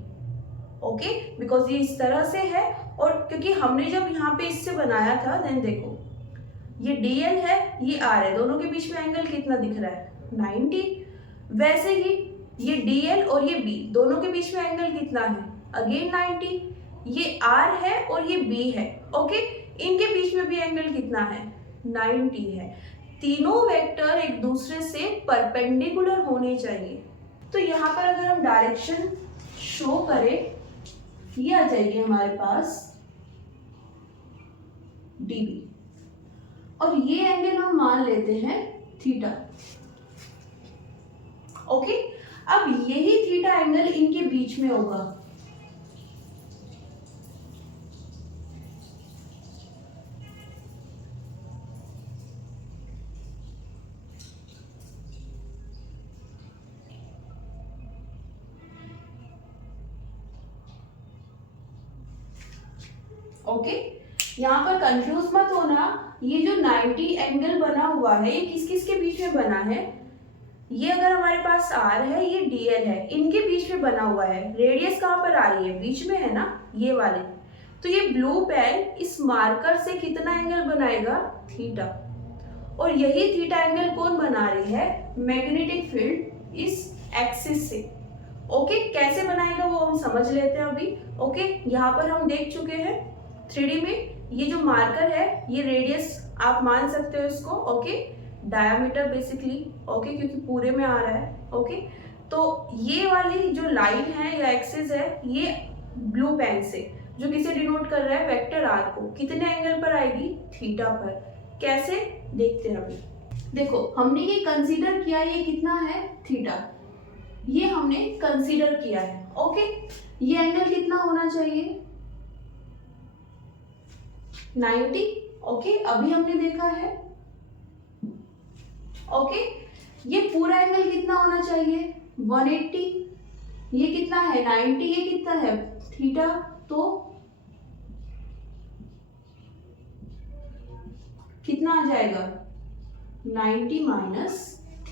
ओके, बिकॉज ये इस तरह से है, और क्योंकि हमने जब यहाँ पे इससे बनाया था, देन देखो ये dl है, ये r है, दोनों के बीच में एंगल कितना दिख रहा है, 90। वैसे ही ये dl और ये b, दोनों के बीच में एंगल कितना है, अगेन 90। ये r है और ये b है। ओके, इनके बीच में भी एंगल कितना है, 90 है। तीनों वेक्टर एक दूसरे से परपेंडिकुलर होने चाहिए। तो यहाँ पर अगर हम डायरेक्शन शो करें, ये आ जाएगी हमारे पास dB, और ये एंगल हम मान लेते हैं थीटा। ओके, अब यही थीटा एंगल इनके बीच में होगा। ओके, यहाँ पर कंफ्यूज मत होना, ये जो 90 एंगल बना हुआ है, ये किस किस के बीच में बना है, ये अगर हमारे पास आर है, ये डीएल है, इनके बीच में बना हुआ है। रेडियस कहाँ पर आ रही है, बीच में है ना, ये वाले। तो ये ब्लू पेन इस मार्कर से कितना एंगल बनाएगा, थीटा। और यही थीटा एंगल कौन बना रही है, मैग्नेटिक फील्ड इस एक्सिस से। ओके, कैसे बनाएगा वो हम समझ लेते हैं अभी। ओके, यहाँ पर हम देख चुके हैं 3D में, ये जो मार्कर है, ये रेडियस आप मान सकते हो इसको। Okay, diameter basically. ओके, क्योंकि पूरे में आ रहा है। ओके, तो ये वाली जो लाइन है या एक्सिस है, ये ब्लू पेन से जो किसे डिनोट कर रहा है, वेक्टर आर को, कितने एंगल पर आएगी, थीटा पर। कैसे, देखते हैं अभी। देखो, हमने ये कंसीडर किया, ये कितना है, थीटा, ये हमने कंसीडर किया है। ओके, ये एंगल कितना होना चाहिए, 90। ओके, अभी हमने देखा है। ओके, ये पूरा एंगल कितना होना चाहिए, 180। ये कितना है, 90, ये कितना है, थीटा। तो कितना आ जाएगा, 90 माइनस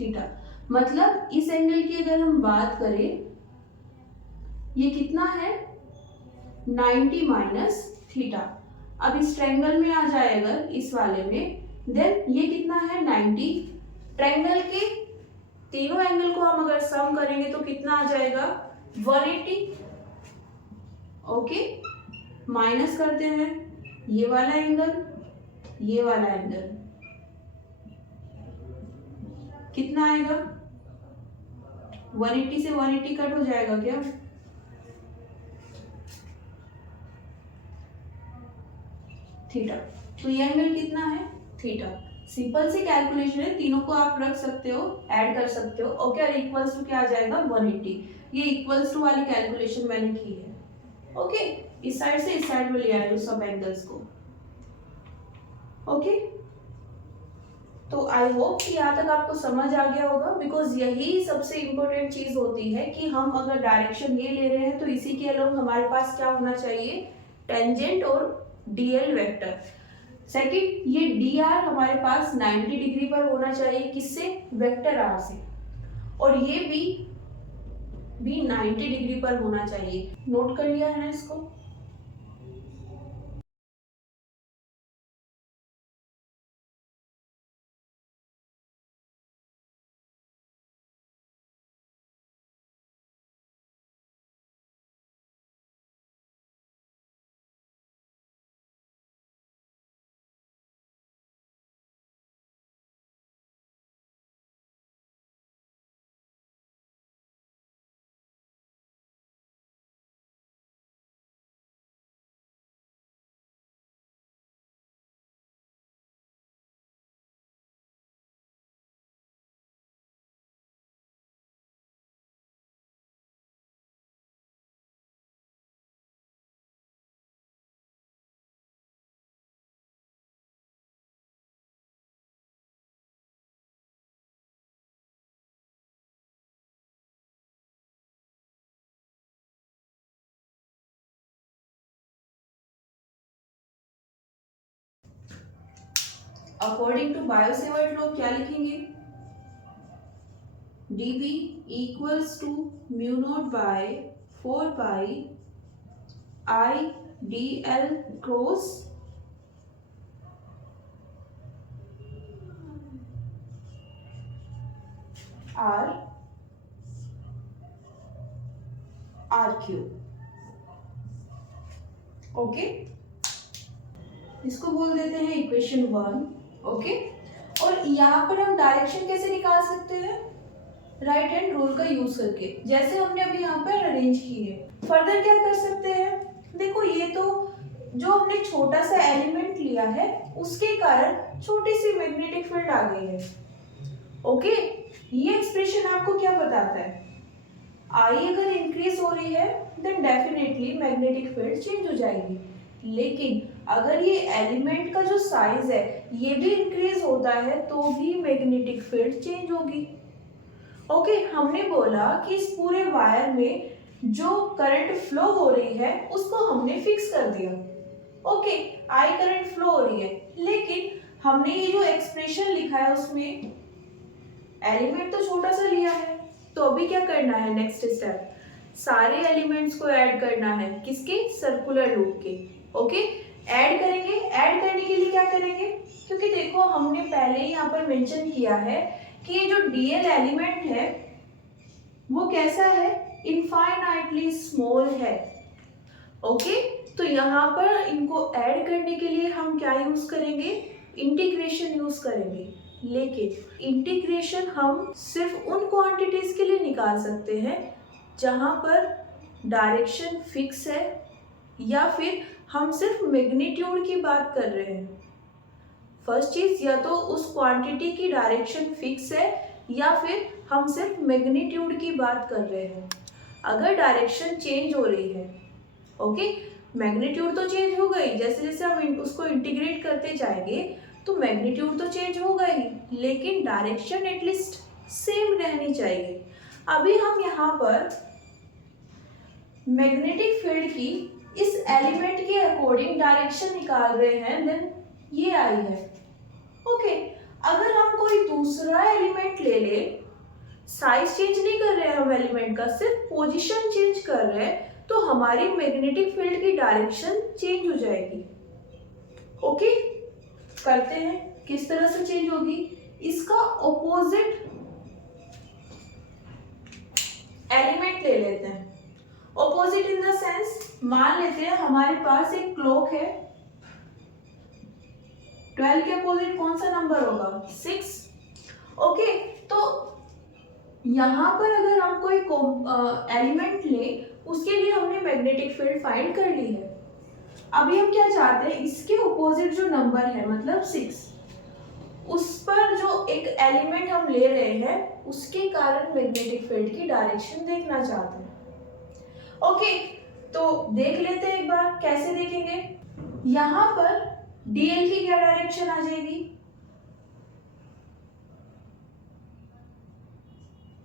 थीटा। मतलब इस एंगल की अगर हम बात करें, ये कितना है, 90 माइनस थीटा। अब इस ट्रायंगल में आ जाएगा, इस वाले में, देन ये कितना है, 90। ट्रायंगल के तीनों एंगल को हम अगर सम करेंगे तो कितना आ जाएगा, 180। ओके, माइनस करते हैं ये वाला एंगल, ये वाला एंगल, कितना आएगा, 180 से 180 कट हो जाएगा क्या, थीटा। तो ये एंगल कितना है, थीटा। सिंपल सी कैलकुलेशन है, तीनों को आप रख सकते हो, ऐड कर सकते हो। ओके, और इक्वल्स टू क्या आ जाएगा, 180। ये इक्वल्स टू वाली कैलकुलेशन मैंने की है। ओके, इस साइड से इस साइड में ले आए हो सब एंगल्स को। ओके, तो आई होप कि यहाँ तक आपको समझ आ गया होगा, बिकॉज यही सबसे इंपॉर्टेंट चीज होती है कि हम अगर डायरेक्शन ये ले रहे हैं तो इसी के अलावा हमारे पास क्या होना चाहिए, टेंजेंट और डीएल वेक्टर। सेकंड, ये डी आर हमारे पास 90 डिग्री पर होना चाहिए, किससे, वेक्टर आर से। और ये भी 90 डिग्री पर होना चाहिए। नोट कर लिया है ना इसको। अकॉर्डिंग टू बायो-सेवर्ट लॉ क्या लिखेंगे? dB equals to mu naught by 4 pi I dl cross r cube. Okay, इसको बोल देते हैं इक्वेशन 1। ओके, और यहाँ पर हम डायरेक्शन कैसे निकाल सकते हैं? राइट हैंड रूल का यूज करके, जैसे हमने अभी यहाँ पर अरेंज की है। फर्दर क्या कर सकते हैं? देखो, ये तो जो हमने छोटा सा एलिमेंट लिया है उसके कारण छोटी सी मैग्नेटिक फील्ड आ गई है। ओके, ये एक्सप्रेशन आपको क्या बताता है? आई अगर इंक्रीज हो रही है then definitely magnetic field change हो जाएगी, लेकिन अगर ये एलिमेंट का जो साइज है ये भी इंक्रीज होता है तो भी मैग्नेटिक फील्ड चेंज होगी। ओके, हमने बोला कि इस पूरे वायर में जो करंट फ्लो हो रही है उसको हमने फिक्स कर दिया। ओके, आई करंट फ्लो हो रही है, लेकिन हमने ये जो एक्सप्रेशन लिखा है उसमें एलिमेंट तो छोटा सा लिया है, तो अभी क्या करना है? नेक्स्ट स्टेप, सारे एलिमेंट्स को ऐड करना है। किसके? सर्कुलर लूप के। ओके, ऐड करेंगे। ऐड करने के लिए क्या करेंगे? क्योंकि देखो, हमने पहले ही यहाँ पर मेंशन किया है कि ये जो डीएल एलिमेंट है वो कैसा है? इनफाइनाइटली स्मॉल है। ओके, तो यहाँ पर इनको ऐड करने के लिए हम क्या यूज करेंगे? इंटीग्रेशन यूज करेंगे। लेकिन इंटीग्रेशन हम सिर्फ उन क्वांटिटीज के लिए निकाल सकते हैं जहाँ पर डायरेक्शन फिक्स है, या फिर हम सिर्फ मैग्नीट्यूड की बात कर रहे हैं। फर्स्ट चीज, या तो उस क्वांटिटी की डायरेक्शन फिक्स है या फिर हम सिर्फ मैग्नीट्यूड की बात कर रहे हैं। अगर डायरेक्शन चेंज हो रही है, ओके, मैग्नीट्यूड तो चेंज हो गई, जैसे जैसे हम उसको इंटीग्रेट करते जाएंगे तो मैग्नीट्यूड तो चेंज होगा ही, लेकिन डायरेक्शन एटलीस्ट सेम रहनी चाहिए। अभी हम यहाँ पर मैग्नेटिक फील्ड की इस एलिमेंट के अकॉर्डिंग डायरेक्शन निकाल रहे हैं, देन ये आई है। ओके, अगर हम कोई दूसरा एलिमेंट ले ले, साइज चेंज नहीं कर रहे हैं हम एलिमेंट का, सिर्फ पोजीशन चेंज कर रहे हैं, तो हमारी मैग्नेटिक फील्ड की डायरेक्शन चेंज हो जाएगी। ओके, करते हैं। किस तरह से चेंज होगी? इसका ऑपोजिट एलिमेंट ले लेते हैं। ऑपोजिट इन द सेंस, मान लेते हैं हमारे पास एक क्लॉक है, 12 के अपोजिट कौन सा नंबर होगा? 6। ओके, तो यहाँ पर अगर हम कोई एलिमेंट ले, उसके लिए हमने मैग्नेटिक फील्ड फाइंड कर ली है। अभी हम क्या चाहते हैं? इसके ऑपोजिट जो नंबर है, मतलब 6, उस पर जो एक एलिमेंट हम ले रहे हैं उसके कारण मैग्नेटिक फील्ड की डायरेक्शन देखना चाहते हैं। ओके, तो देख लेते हैं एक बार, कैसे देखेंगे? यहाँ पर डीएल की क्या डायरेक्शन आ जाएगी?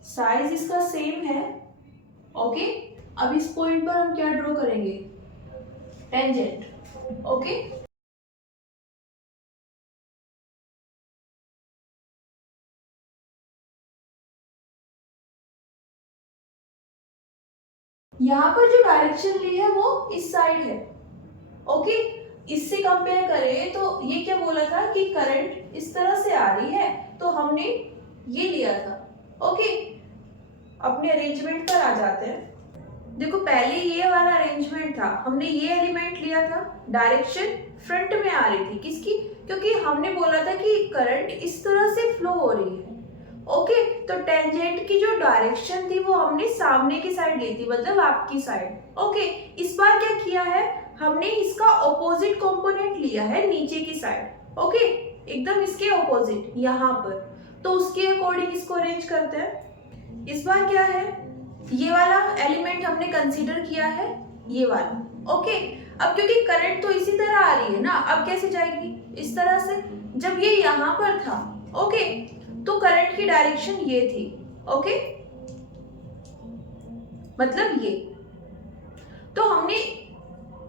साइज इसका सेम है। ओके, अब इस पॉइंट पर हम क्या ड्रॉ करेंगे? टेंजेंट। ओके, यहाँ पर जो डायरेक्शन ली है वो इस साइड है। ओके, इससे कंपेयर करें तो ये क्या बोला था कि करंट इस तरह से आ रही है, तो हमने ये लिया था। ओके, अपने अरेंजमेंट पर आ जाते हैं। देखो, पहले ये वाला अरेंजमेंट था, हमने ये एलिमेंट लिया था, डायरेक्शन फ्रंट में आ रही थी। किसकी? क्योंकि हमने बोला था कि करंट इस तरह से फ्लो हो रही है। ओके, तो टेंजेंट की जो डायरेक्शन थी वो हमने सामने की साइड ली थी, मतलब आपकी साइड। ओके, इस बार क्या किया है? हमने इसका ऑपोजिट कंपोनेंट लिया है, नीचे की साइड। ओके, एकदम इसके ऑपोजिट यहाँ पर, तो उसके अकॉर्डिंग इसको अरेंज करते हैं। इस बार क्या है? ये वाला एलिमेंट हमने कंसीडर किया है, ये वाला। ओके, अब क्योंकि करंट तो इसी तरह आ रही है ना, अब कैसे जाएगी? इस तरह से। जब ये यहाँ पर था, ओके, तो करंट की डायरेक्शन ये थी। ओके, मतलब ये, तो हमने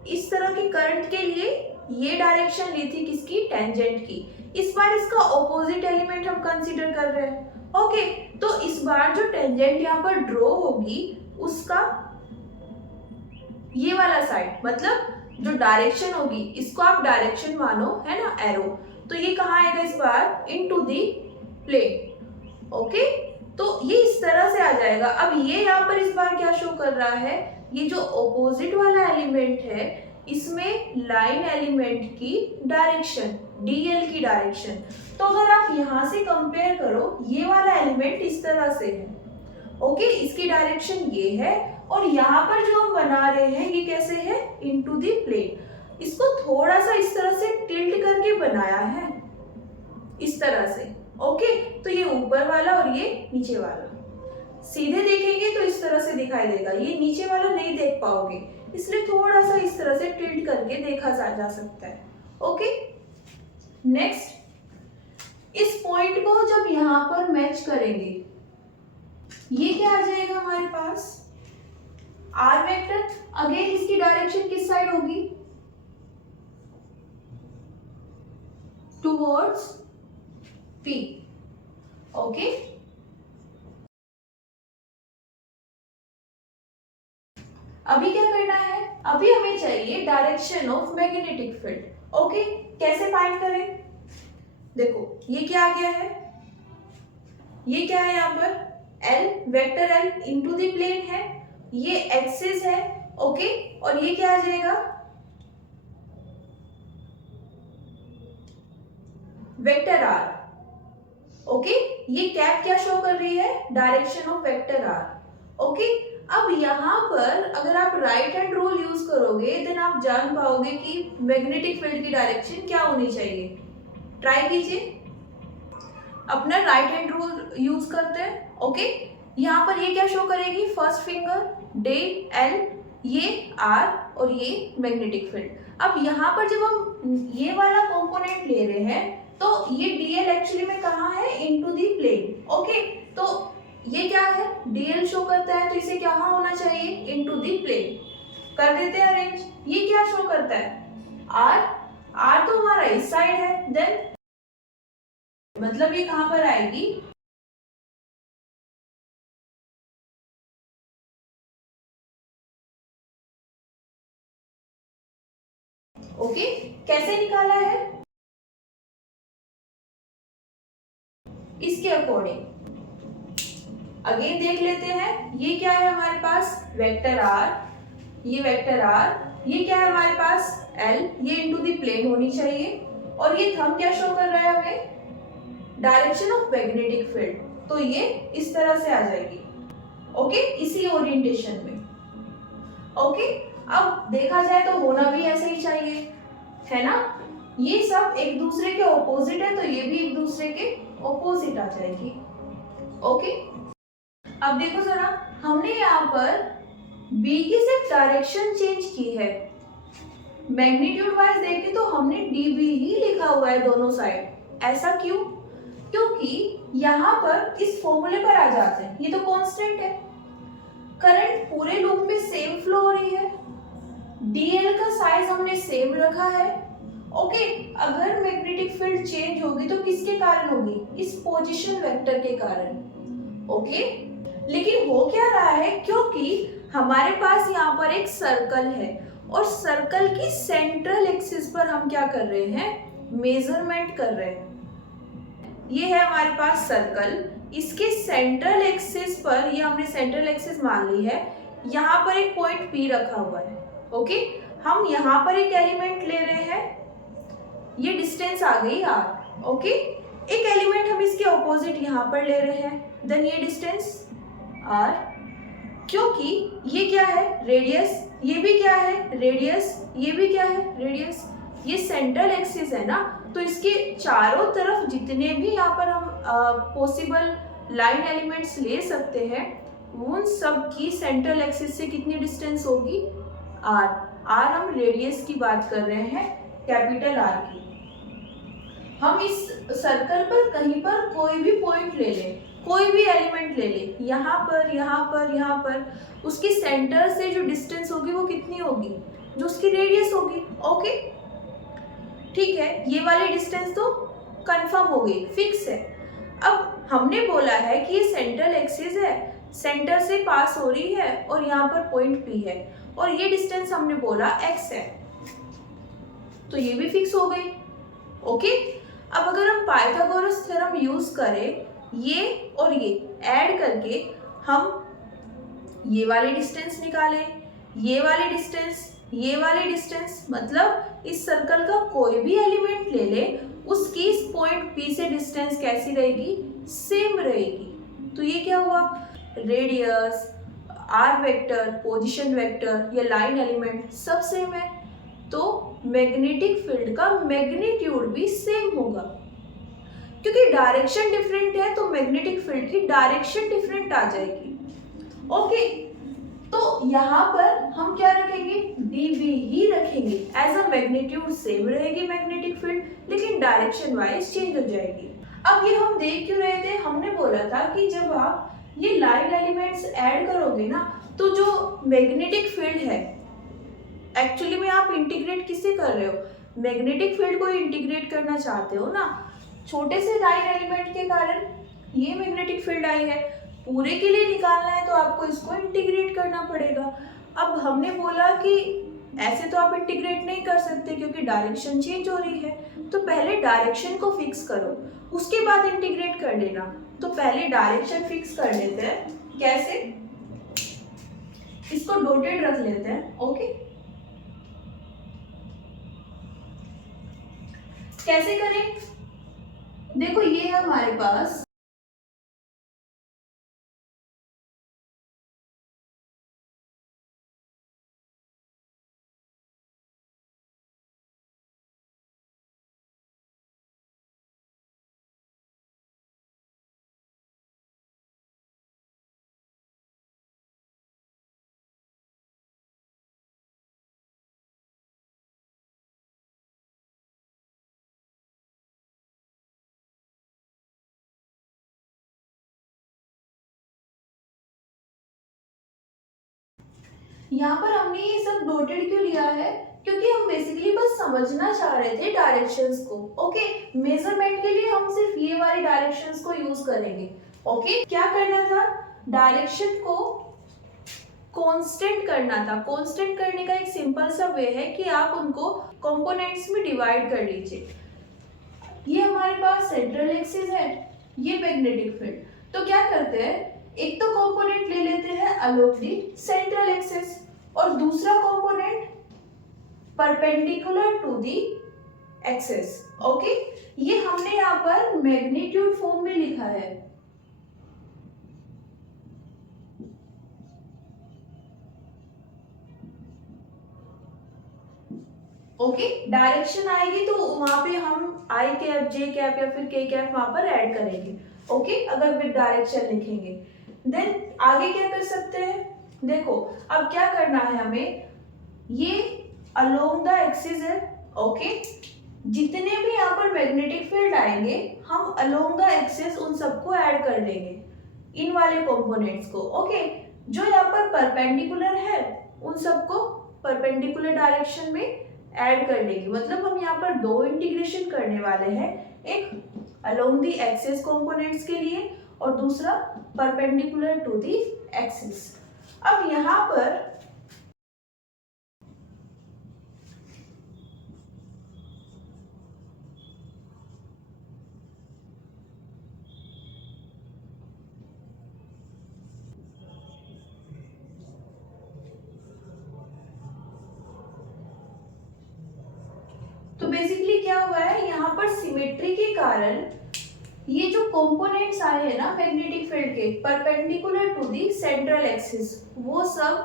इस तरह के करंट के लिए ये डायरेक्शन ली थी किसकी, टेंजेंट की। इस बार इसका ऑपोजिट एलिमेंट हम कंसीडर कर रहे हैं। ओके, तो इस बार जो टेंजेंट यहाँ पर ड्रॉ होगी उसका ये वाला साइड, मतलब जो डायरेक्शन होगी इसको आप डायरेक्शन मानो, है ना, एरो, तो ये कहाँ आएगा इस बार, इनटू दी प्लेन। ओके, तो ये इस तरह से आ जाएगा। अब ये यहाँ पर इस बार क्या शो कर रहा है, ये जो ऑपोजिट वाला एलिमेंट है इसमें लाइन एलिमेंट की डायरेक्शन, डीएल की डायरेक्शन। तो अगर आप यहाँ से कंपेयर करो, ये वाला एलिमेंट इस तरह से है, ओके, इसकी डायरेक्शन ये है, और यहाँ पर जो हम बना रहे हैं ये कैसे है, इनटू दी प्लेन। इसको थोड़ा सा इस तरह से टिल्ट करके बनाया है, इस तरह से। ओके, तो ये ऊपर वाला और ये नीचे वाला, सीधे देखेंगे तो इस तरह से दिखाई देगा, ये नीचे वाला नहीं देख पाओगे, इसलिए थोड़ा सा इस तरह से टिल्ट करके देखा जा सकता है। ओके, नेक्स्ट, इस पॉइंट को जब यहाँ पर मैच करेंगे, ये क्या आ जाएगा हमारे पास, आर वेक्टर। अगेन इसकी डायरेक्शन किस साइड होगी, टुवर्ड्स पी। ओके, अभी क्या करना है, अभी हमें चाहिए direction of magnetic field. Okay, कैसे फाइंड करें, देखो ये क्या आ गया है, ये क्या है यहाँ पर, L, vector L into the plane है, ये एक्सिस है। ओके, और ये क्या आ जाएगा, वेक्टर आर। ओके, ये कैप क्या शो कर रही है, direction of vector R. Okay, अब यहाँ पर अगर आप राइट हैंड रूल यूज करोगे देन आप जान पाओगे कि मैग्नेटिक फील्ड की डायरेक्शन क्या होनी चाहिए। ट्राई कीजिए, अपना राइट हैंड रूल यूज करते हैं। ओके, यहाँ पर ये क्या शो करेगी, फर्स्ट फिंगर डे एल, ये आर और ये मैग्नेटिक फील्ड। अब यहाँ पर जब हम ये वाला कंपोनेंट ले रहे हैं तो ये डीएल एक्चुअली में कहाँ है, इनटू दी प्लेन। ओके, तो ये क्या है, डीएल शो करता है तो इसे क्या होना चाहिए, इनटू दी प्लेन। कर देते हैं अरेंज, ये क्या शो करता है, आर, आर तो हमारा इस साइड है, देन मतलब ये कहां पर आएगी, ओके, कैसे निकाला है, इसके अकॉर्डिंग अगेन देख लेते हैं। ये क्या है हमारे पास, वेक्टर आर, ये वेक्टर आर, ये क्या है हमारे पास, एल, ये इनटू द प्लेन होनी चाहिए, और ये थंब क्या शो कर रहा है हमें, डायरेक्शन ऑफ मैग्नेटिक फील्ड, तो ये इस तरह से आ जाएगी। ओके, इसी ओरिएंटेशन में। ओके, अब देखा जाए तो होना भी ऐसे ही चाहिए, है ना, ये सब एक दूसरे के ऑपोजिट है तो ये भी एक दूसरे के ऑपोजिट आ जाएगी। ओके, अब देखो जरा, हमने यहाँ पर बी की सिर्फ डायरेक्शन चेंज की है, मैग्नीट्यूड वाइज देखें तो हमने डीबी ही लिखा हुआ है दोनों साइड। ऐसा क्यों, क्योंकि यहाँ पर इस फॉर्मूले पर आ जाते हैं, ये तो कांस्टेंट है, करंट पूरे लूप में सेम फ्लो हो रही है, डीएल का साइज हमने सेम रखा है। ओके, अगर मैग्नेटिक फील्ड चेंज होगी तो किसके कारण होगी, इस पोजीशन वेक्टर के कारण। ओके, लेकिन हो क्या रहा है, क्योंकि हमारे पास यहाँ पर एक सर्कल है और सर्कल की सेंट्रल एक्सिस पर हम क्या कर रहे हैं, मेजरमेंट कर रहे हैं। ये है हमारे पास सर्कल, इसके सेंट्रल एक्सिस पर, ये हमने सेंट्रल एक्सिस मान ली है, यहाँ पर एक पॉइंट P रखा हुआ है। ओके, हम यहाँ पर एक एलिमेंट ले रहे हैं, ये डिस्टेंस आ गई R। ओके, एक एलिमेंट हम इसके ऑपोजिट यहाँ पर ले रहे हैं, देन ये डिस्टेंस R, क्योंकि ये क्या है, रेडियस, ये भी क्या है, रेडियस, ये भी क्या है, रेडियस, ये सेंट्रल एक्सिस है ना, तो इसके चारों तरफ जितने भी यहाँ पर हम पॉसिबल लाइन एलिमेंट्स ले सकते हैं, उन सब की सेंट्रल एक्सिस से कितनी डिस्टेंस होगी, R। R हम रेडियस की बात कर रहे हैं, कैपिटल R की। हम इस सर्कल पर कहीं पर कोई भी पॉइंट ले लें, कोई भी एलिमेंट ले लें, यहाँ पर, यहाँ पर, यहाँ पर, उसकी सेंटर से जो डिस्टेंस होगी वो कितनी होगी, जो उसकी रेडियस होगी। ओके, ठीक है, ये वाली डिस्टेंस तो कंफर्म हो गई, फिक्स है। अब हमने बोला है कि ये सेंट्रल एक्सिस है, सेंटर से पास हो रही है और यहाँ पर पॉइंट पी है और ये डिस्टेंस हमने बोला x है, तो ये भी फिक्स हो गई। ओके, अब अगर हम पाइथागोरस थ्योरम यूज करें, ये और ये ऐड करके हम ये वाली डिस्टेंस निकालें, ये वाली डिस्टेंस, ये वाली डिस्टेंस, मतलब इस सर्कल का कोई भी एलिमेंट ले ले, उसकी इस पॉइंट P से डिस्टेंस कैसी रहेगी, सेम रहेगी। तो ये क्या हुआ, radius, R vector, position vector या लाइन एलिमेंट सब सेम है, तो मैग्नेटिक फील्ड का मैग्नीट्यूड भी सेम होगा। क्योंकि डायरेक्शन डिफरेंट है तो मैग्नेटिक फील्ड की डायरेक्शन डिफरेंट आ जाएगी। ओके, तो यहाँ पर हम क्या रखेंगे, dv ही रखेंगे, एज अ मैग्नीट्यूड सेम रहेगी मैग्नेटिक फील्ड, लेकिन डायरेक्शन वाइज चेंज हो जाएगी। अब ये हम देख क्यों रहे थे, हमने बोला था कि जब आप ये लाइन एलिमेंट्स ऐड करोगे ना, तो जो मैग्नेटिक फील्ड है, एक्चुअली में आप इंटीग्रेट किससे कर रहे हो, मैग्नेटिक फील्ड को इंटीग्रेट करना चाहते हो ना, छोटे से लाइन एलिमेंट के कारण ये मैग्नेटिक फील्ड आई है, पूरे के लिए निकालना है तो आपको इसको इंटीग्रेट करना पड़ेगा। अब हमने बोला कि ऐसे तो आप इंटीग्रेट नहीं कर सकते क्योंकि डायरेक्शन चेंज हो रही है, तो पहले डायरेक्शन को फिक्स करो, उसके बाद इंटीग्रेट कर लेना। तो पहले डायरेक्शन फिक्स कर लेते हैं, कैसे, इसको डॉटेड रख लेते हैं। ओके, कैसे करें, देखो ये है हमारे पास यहाँ पर हमने ये सब डॉटेड क्यों लिया है, क्योंकि हम बेसिकली बस समझना चाह रहे थे डायरेक्शंस को। ओके, मेजरमेंट के लिए हम सिर्फ ये वाली डायरेक्शंस को यूज करेंगे। ओके, क्या करना था, डायरेक्शन को कांस्टेंट करना था। कांस्टेंट करने का एक सिंपल सा वे है कि आप उनको कंपोनेंट्स में डिवाइड कर लीजिए। ये हमारे पास सेंट्रल एक्सिस है, ये मैग्नेटिक फील्ड, तो क्या करते हैं, एक तो कंपोनेंट ले लेते हैं अलोंग दी सेंट्रल एक्सिस और दूसरा component perpendicular to the axis. Okay, ये हमने यहाँ पर मैग्नीट्यूड फॉर्म में लिखा है। ओके, डायरेक्शन आएगी तो वहां पे हम आई कैप, जे कैप या फिर के कैप वहां पर ऐड करेंगे। ओके, अगर विद डायरेक्शन लिखेंगे। देन आगे क्या कर सकते हैं, देखो अब क्या करना है हमें, ये अलोंग द एक्सिस है। ओके, जितने भी यहाँ पर मैग्नेटिक फील्ड आएंगे हम अलोंग द एक्सिस उन सबको ऐड कर लेंगे, इन वाले कंपोनेंट्स को। ओके, जो यहाँ पर परपेंडिकुलर है उन सबको परपेंडिकुलर डायरेक्शन में ऐड कर लेंगे। मतलब हम यहाँ पर दो इंटीग्रेशन करने वाले हैं, एक अलोंग द एक्सिस कंपोनेंट्स के लिए और दूसरा परपेंडिकुलर टू द एक्सिस। अब यहाँ पर तो बेसिकली क्या हुआ है, यहाँ पर सिमेट्री के कारण ये जो कंपोनेंट्स आए हैं ना मैग्नेटिक फील्ड के perpendicular to the central axis, वो सब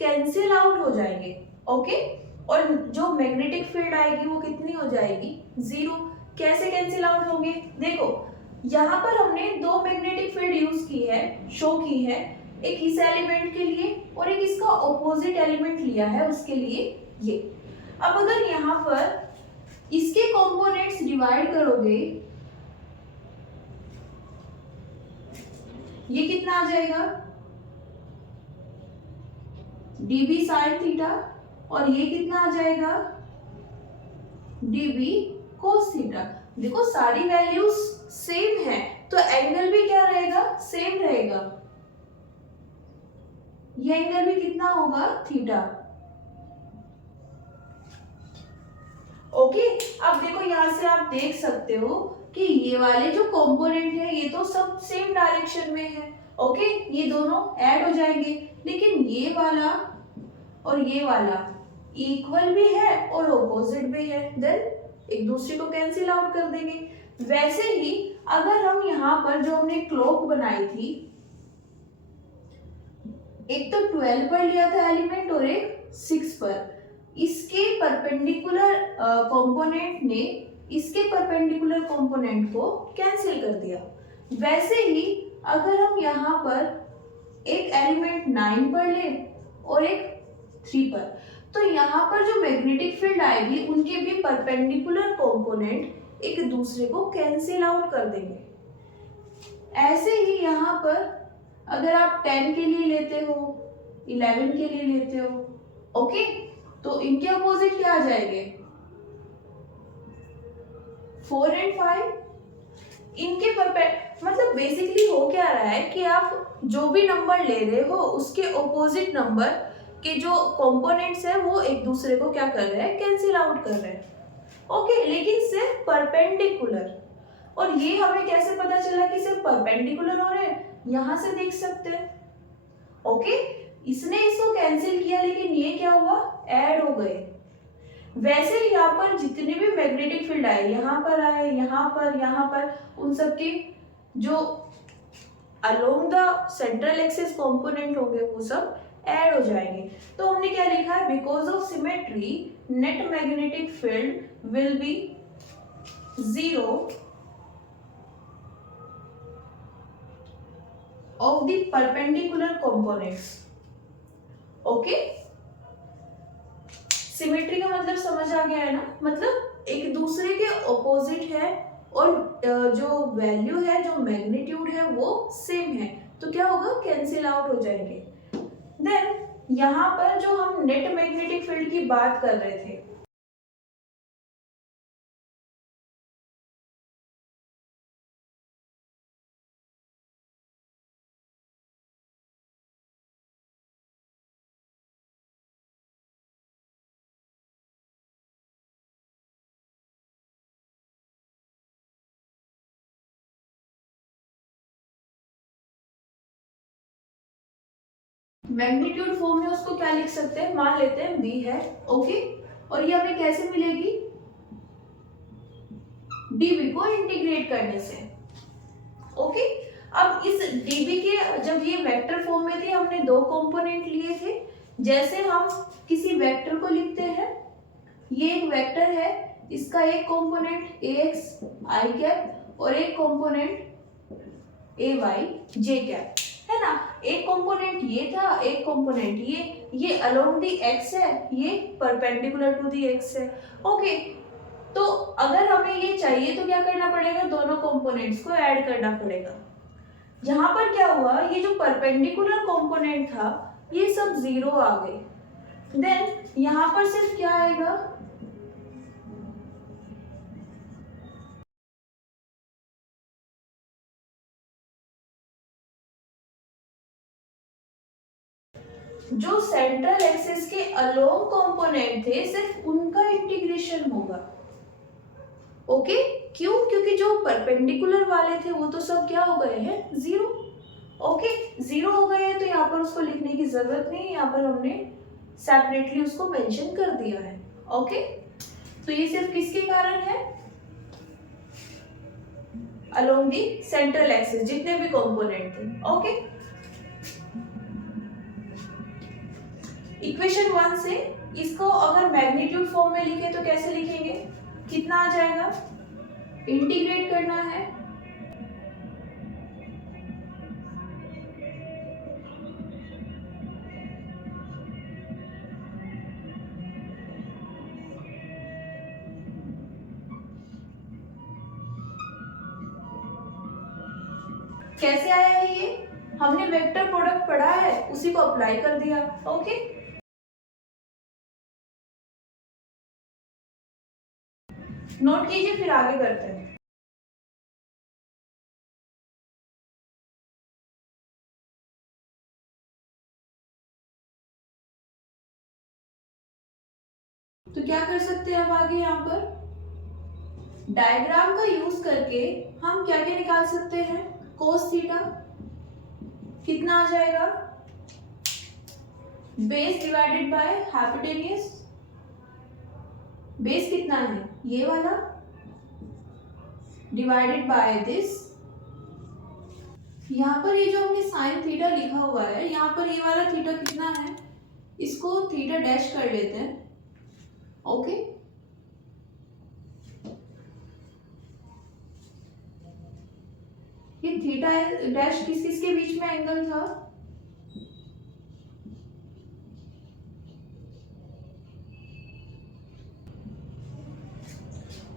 कैंसिल आउट हो जाएंगे। ओके, और जो मैग्नेटिक फील्ड आएगी वो कितनी हो जाएगी, जीरो। कैसे कैंसिल आउट होंगे, देखो यहाँ पर हमने दो मैग्नेटिक फील्ड यूज की है, शो की है, एक इस एलिमेंट के लिए और एक इसका ऑपोजिट एलिमेंट लिया है उसके लिए ये। अब अगर यहाँ पर इसके कंपोनेंट्स डिवाइड करोगे, ये कितना आ जाएगा, db sin थीटा और ये कितना आ जाएगा dB cos थीटा। देखो सारी वैल्यूज सेम है तो एंगल भी क्या रहेगा, सेम रहेगा। ये एंगल भी कितना होगा, थीटा। ओके, अब देखो यहाँ से आप देख सकते हो कि ये वाले जो कंपोनेंट है ये तो सब सेम डायरेक्शन में है। ओके, ये दोनों ऐड हो जाएंगे, लेकिन ये वाला और ये वाला इक्वल भी है और ऑपोजिट भी है, देन एक दूसरे को कैंसिल आउट कर देंगे। वैसे ही अगर हम यहाँ पर जो हमने क्लॉक बनाई थी, एक तो 12 पर लिया था एलिमेंट और एक 6 पर, इसके परपेंडिकुलर कंपोनेंट ने इसके परपेंडिकुलर कंपोनेंट को कैंसिल कर दिया। वैसे ही अगर हम यहाँ पर एक एलिमेंट 9 पर ले और एक 3 पर, तो यहाँ पर जो मैग्नेटिक फील्ड आएगी उनके भी परपेंडिकुलर कंपोनेंट एक दूसरे को कैंसिल आउट कर देंगे। ऐसे ही यहाँ पर अगर आप 10 के लिए लेते हो, 11 के लिए लेते हो, ओके, तो इनके अपोजिट क्या आ जाएंगे, 4 एंड 5। इनके मतलब बेसिकली हो क्या रहा है कि आप जो भी नंबर ले रहे हो उसके ऑपोजिट नंबर के जो कंपोनेंट्स है वो एक दूसरे को क्या कर रहे हैं, कैंसिल आउट कर रहे हैं। ओके, लेकिन सिर्फ परपेंडिकुलर। और ये हमें कैसे पता चला कि सिर्फ परपेंडिकुलर हो रहे हैं, यहां से देख सकते हैं। ओके, इसने इसको कैंसिल किया लेकिन ये क्या हुआ, ऐड हो गए। वैसे यहाँ पर जितने भी मैग्नेटिक फील्ड आए, यहाँ पर आए, यहाँ पर, उन सब के जो along the central axis component होंगे वो सब ऐड हो जाएंगे। तो हमने क्या लिखा है, because of symmetry net magnetic field will be 0 of the perpendicular components। Okay, symmetry का मतलब समझ आ गया है ना, मतलब एक दूसरे के ऑपोजिट है और जो वैल्यू है, जो मैग्नीट्यूड है वो सेम है, तो क्या होगा, कैंसिल आउट हो जाएंगे। देन यहाँ पर जो हम नेट मैग्नेटिक फील्ड की बात कर रहे थे, मैग्नीट्यूड फॉर्म में उसको क्या लिख सकते हैं, मान लेते हैं b है। ओके, और ये हमें कैसे मिलेगी, db को इंटीग्रेट करने से। ओके, अब इस db के जब ये वेक्टर फॉर्म में थे, हमने दो कंपोनेंट लिए थे। जैसे हम किसी वेक्टर को लिखते हैं, ये एक वेक्टर है, इसका एक कंपोनेंट ax i कैप और एक कंपोनेंट ay j कैप है ना। एक कंपोनेंट ये था, एक कंपोनेंट ये अलोंग दी x है, ये परपेंडिकुलर टू दी x है। ओके, तो अगर हमें ये चाहिए तो क्या करना पड़ेगा, दोनों कंपोनेंट्स को ऐड करना पड़ेगा। यहाँ पर क्या हुआ, ये जो परपेंडिकुलर कंपोनेंट था ये सब 0 आ गए। देन यहाँ पर सिर्फ क्या आएगा, जो सेंट्रल एक्सिस के अलोंग कंपोनेंट थे सिर्फ उनका इंटीग्रेशन होगा। ओके, क्यों, क्योंकि जो परपेंडिकुलर वाले थे वो तो सब क्या हो गए हैं, 0। ओके, 0 हो गए हैं तो यहाँ पर उसको लिखने की जरूरत नहीं है, यहाँ पर हमने सेपरेटली उसको मेंशन कर दिया है। ओके, तो ये सिर्फ किसके कारण है, अलोंग दी सेंट्रल एक्सिस जितने भी कंपोनेंट थे। ओके, इक्वेशन 1 से इसको अगर मैग्नीट्यूड फॉर्म में लिखे तो कैसे लिखेंगे, कितना आ जाएगा, इंटीग्रेट करना है, कैसे आया है ये, हमने वेक्टर प्रोडक्ट पढ़ा है उसी को अप्लाई कर दिया। ओके, नोट कीजिए, फिर आगे करते हैं। तो क्या कर सकते हैं अब आगे यहाँ पर डायग्राम का यूज करके हम क्या क्या निकाल सकते हैं। कोस थीटा कितना आ जाएगा, base divided by hypotenuse. Base कितना है ये वाला, डिवाइडेड बाय दिस। यहाँ पर ये जो हमने साइन थीटा लिखा हुआ है, यहाँ पर ये वाला थीटा कितना है, इसको थीटा डैश कर लेते हैं। ओके, ये थीटा डैश किस किस के बीच में एंगल था,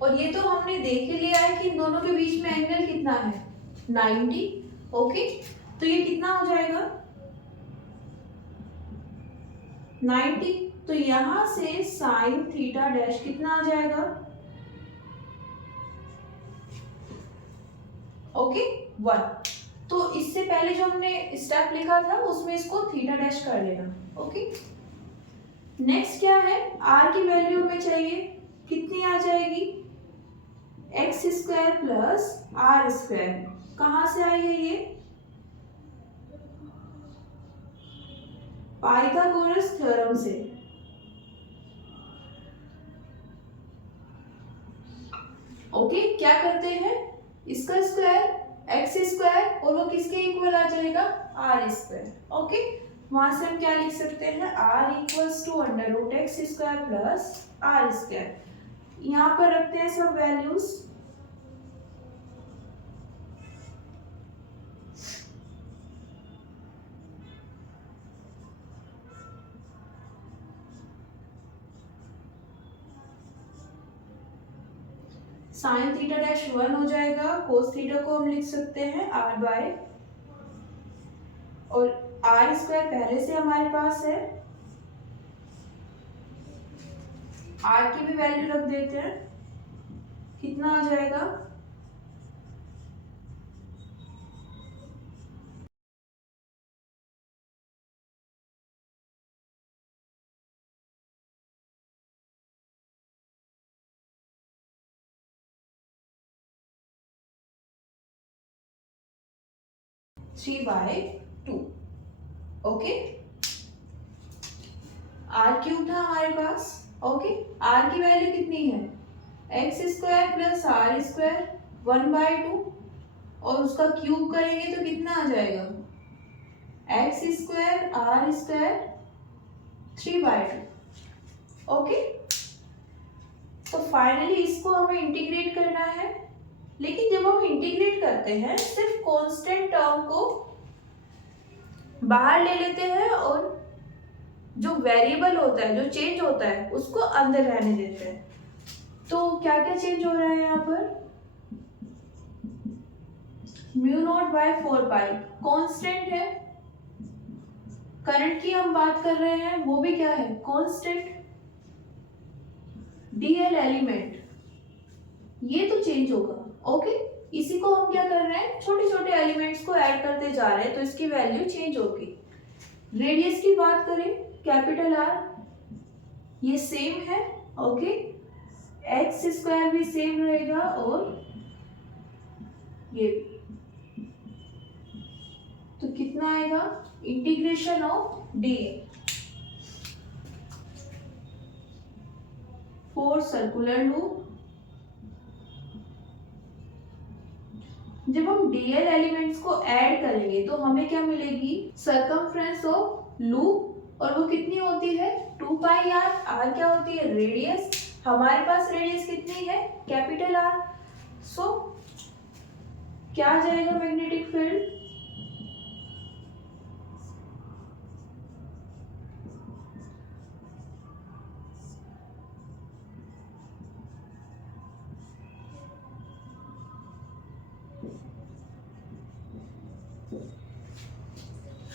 और ये तो हमने देख ही लिया है कि इन दोनों के बीच में एंगल कितना है, 90। ओके, तो ये कितना हो जाएगा 90। तो यहां से साइन थीटा डैश कितना आ जाएगा, ओके 1। तो इससे पहले जो हमने स्टेप लिखा था उसमें इसको थीटा डैश कर लेना। ओके, नेक्स्ट क्या है, आर की वैल्यू हमें चाहिए, कितनी आ जाएगी, X square plus R square. कहां से आई है ये, पाइथागोरस थ्योरम से। ओके, क्या करते हैं, इसका स्क्वायर एक्स स्क्वायर और वो किसके इक्वल आ जाएगा, आर स्क्वायर। ओके, वहां से हम क्या लिख सकते हैं, R equals to under root X square plus R square. यहाँ पर रखते हैं सब वैल्यूज। साइन थीटा डैश 1 हो जाएगा, कोस थीटा को हम लिख सकते हैं आर बाय, और आर स्क्वायर पहले से हमारे पास है, आर की भी वैल्यू रख देते हैं, कितना आ जाएगा, three by two. Okay, R cube था हमारे पास। ओके, आर की वैल्यू कितनी है, X square plus R square 1/2, और उसका क्यूब करेंगे तो कितना आ जाएगा, X square R square 3/2। Okay, तो फाइनली इसको हमें इंटीग्रेट करना है, लेकिन जब हम इंटीग्रेट करते हैं सिर्फ कांस्टेंट टर्म को बाहर ले लेते हैं और जो वेरिएबल होता है, जो चेंज होता है, उसको अंदर रहने देते हैं। तो क्या क्या चेंज हो रहा है यहाँ पर, mu naught by 4 pi constant है, करंट की हम बात कर रहे हैं वो भी क्या है, कांस्टेंट, डीएल एलिमेंट, ये तो चेंज होगा। ओके, इसी को हम क्या कर रहे हैं, छोटे छोटे एलिमेंट्स को ऐड करते जा रहे हैं, तो इसकी वैल्यू चेंज होगी। रेडियस की बात करें, कैपिटल आर ये सेम है। ओके, एक्स स्क्वायर भी सेम रहेगा और ये भी, तो कितना आएगा, integration of D 4 circular loop. जब हम डीएल एलिमेंट्स को ऐड करेंगे तो हमें क्या मिलेगी, सर्कमफ्रेंस ऑफ लूप, और वो कितनी होती है 2 पाई आर। आर क्या होती है, रेडियस, हमारे पास रेडियस कितनी है, कैपिटल आर। सो क्या आ जाएगा, magnetic field,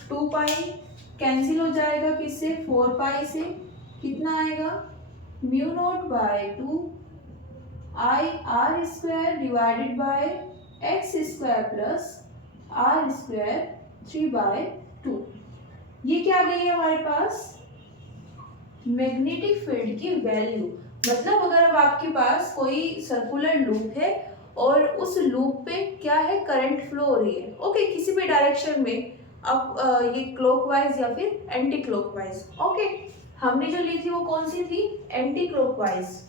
two pi cancel हो जाएगा किससे, 4 पाई से, कितना आएगा, mu naught by 2 I R square divided by X square plus R square 3/2। ये क्या आ गई है हमारे पास? मैग्नेटिक फील्ड की वैल्यू। मतलब अगर अब आपके पास कोई सर्कुलर लूप है और उस लूप पे क्या है, करंट फ्लो हो रही है, ओके, किसी भी डायरेक्शन में, अब ये क्लॉकवाइज या फिर एंटी क्लॉकवाइज, ओके। हमने जो ली थी वो कौन सी थी? Anti clockwise.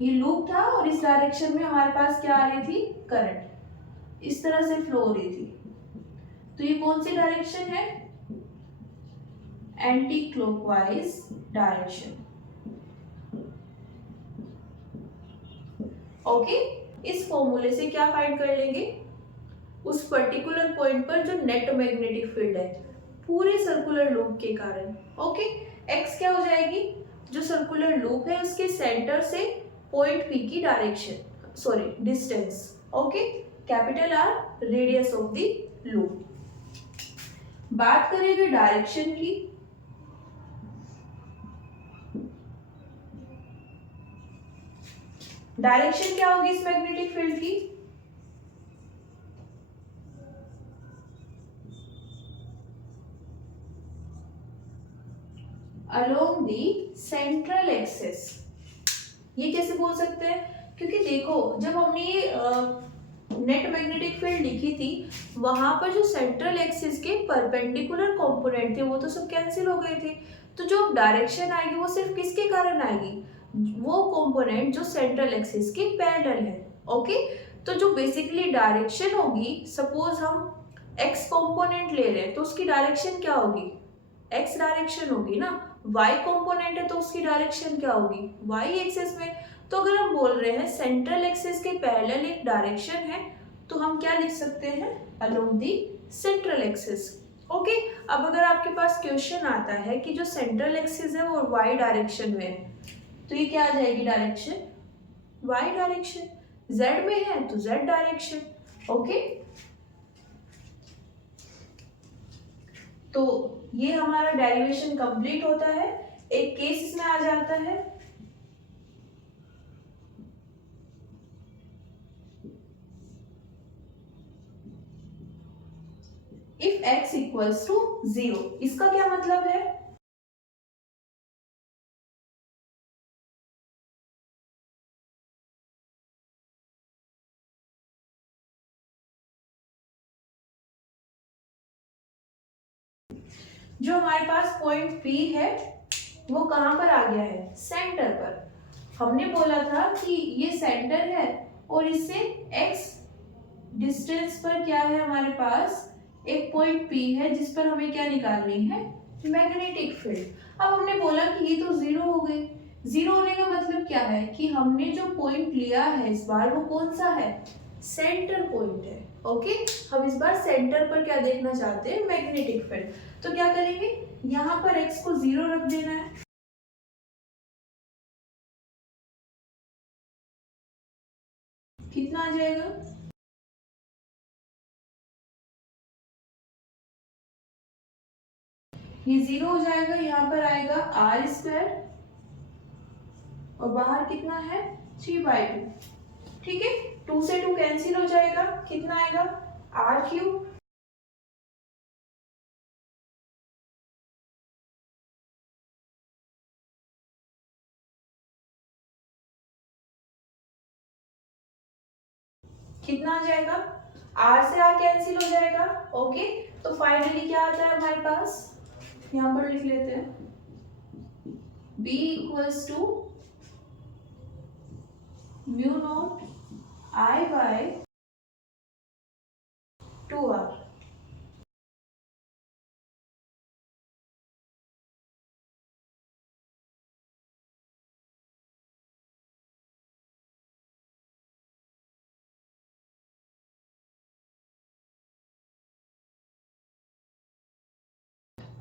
ये लूप था और इस डायरेक्शन में हमारे पास क्या आ रही थी? करंट इस तरह से फ्लो हो रही थी। तो ये कौन सी डायरेक्शन है? Anti clockwise direction, okay. इस फॉर्मूले से क्या फाइंड कर लेंगे? उस पर्टिकुलर पॉइंट पर जो नेट मैग्नेटिक फील्ड है पूरे सर्कुलर लूप के कारण, ओके। एक्स क्या हो जाएगी? जो सर्कुलर लूप है उसके सेंटर से पॉइंट पी की direction, sorry distance, okay. Capital R radius of the loop. बात करें अगर डायरेक्शन की, डायरेक्शन क्या होगी इस मैग्नेटिक फील्ड की? Along the central axis. ये कैसे बोल सकते हैं? क्योंकि देखो, जब हमने ये नेट मैग्नेटिक फील्ड लिखी थी वहां पर जो सेंट्रल एक्सिस के परपेंडिकुलर कंपोनेंट थे वो तो सब कैंसिल हो गए थे। तो जो डायरेक्शन आएगी वो सिर्फ किसके कारण आएगी? वो कंपोनेंट जो सेंट्रल एक्सिस के पैरेलल है, ओके। तो जो बेसिकली डायरेक्शन होगी, सपोज हम एक्स कंपोनेंट ले रहे हैं तो उसकी डायरेक्शन क्या होगी? एक्स डायरेक्शन होगी ना। वाई कंपोनेंट है तो उसकी डायरेक्शन क्या होगी? वाई एक्सिस में। तो अगर हम बोल रहे हैं सेंट्रल एक्सिस के पैरेलल एक डायरेक्शन है तो हम क्या लिख सकते हैं? Along the central axis, okay. अब अगर आपके पास क्वेश्चन आता है कि जो सेंट्रल एक्सिस है वो वाई डायरेक्शन में है तो ये क्या आ जाएगी डायरेक्शन? Y direction. जेड में है तो जेड डायरेक्शन, ओके। तो ये हमारा डेरिवेशन कंप्लीट होता है। एक केस इसमें आ जाता है, इफ x इक्वल्स टू 0। इसका क्या मतलब है? जो हमारे पास पॉइंट P है वो कहां पर आ गया है? सेंटर पर। हमने बोला था कि ये सेंटर है और इससे x डिस्टेंस पर क्या है हमारे पास? एक पॉइंट P है जिस पर हमें क्या निकालनी है? Magnetic field. अब हमने बोला कि ये तो जीरो हो गई। जीरो होने का मतलब क्या है? कि हमने जो पॉइंट लिया है इस बार वो कौन सा है? सेंटर पॉइंट है, ओके। हम इस बार सेंटर पर क्या देखना चाहते हैं? Magnetic field. तो क्या करेंगे? यहाँ पर x को 0 रख देना है। कितना आ जाएगा? ये 0 हो जाएगा, यहाँ पर आएगा आर स्क्वायर और बाहर कितना है? 3/2, ठीक है। 2 से 2 कैंसिल हो जाएगा, कितना आएगा? R cube. कितना आ जाएगा? आर से आर कैंसिल हो जाएगा, ओके। तो फाइनली क्या आता है हमारे पास? यहाँ पर लिख लेते हैं, b equals to mu naught I by 2r।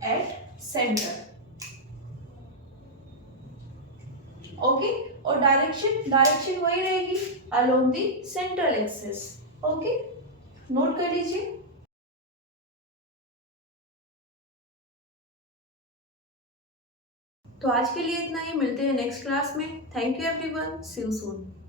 At center, okay. और डायरेक्शन डायरेक्शन वही रहेगी, along the central axis, okay. Note कर लीजिए। तो आज के लिए इतना ही, मिलते हैं नेक्स्ट क्लास में। Thank you everyone, see you soon.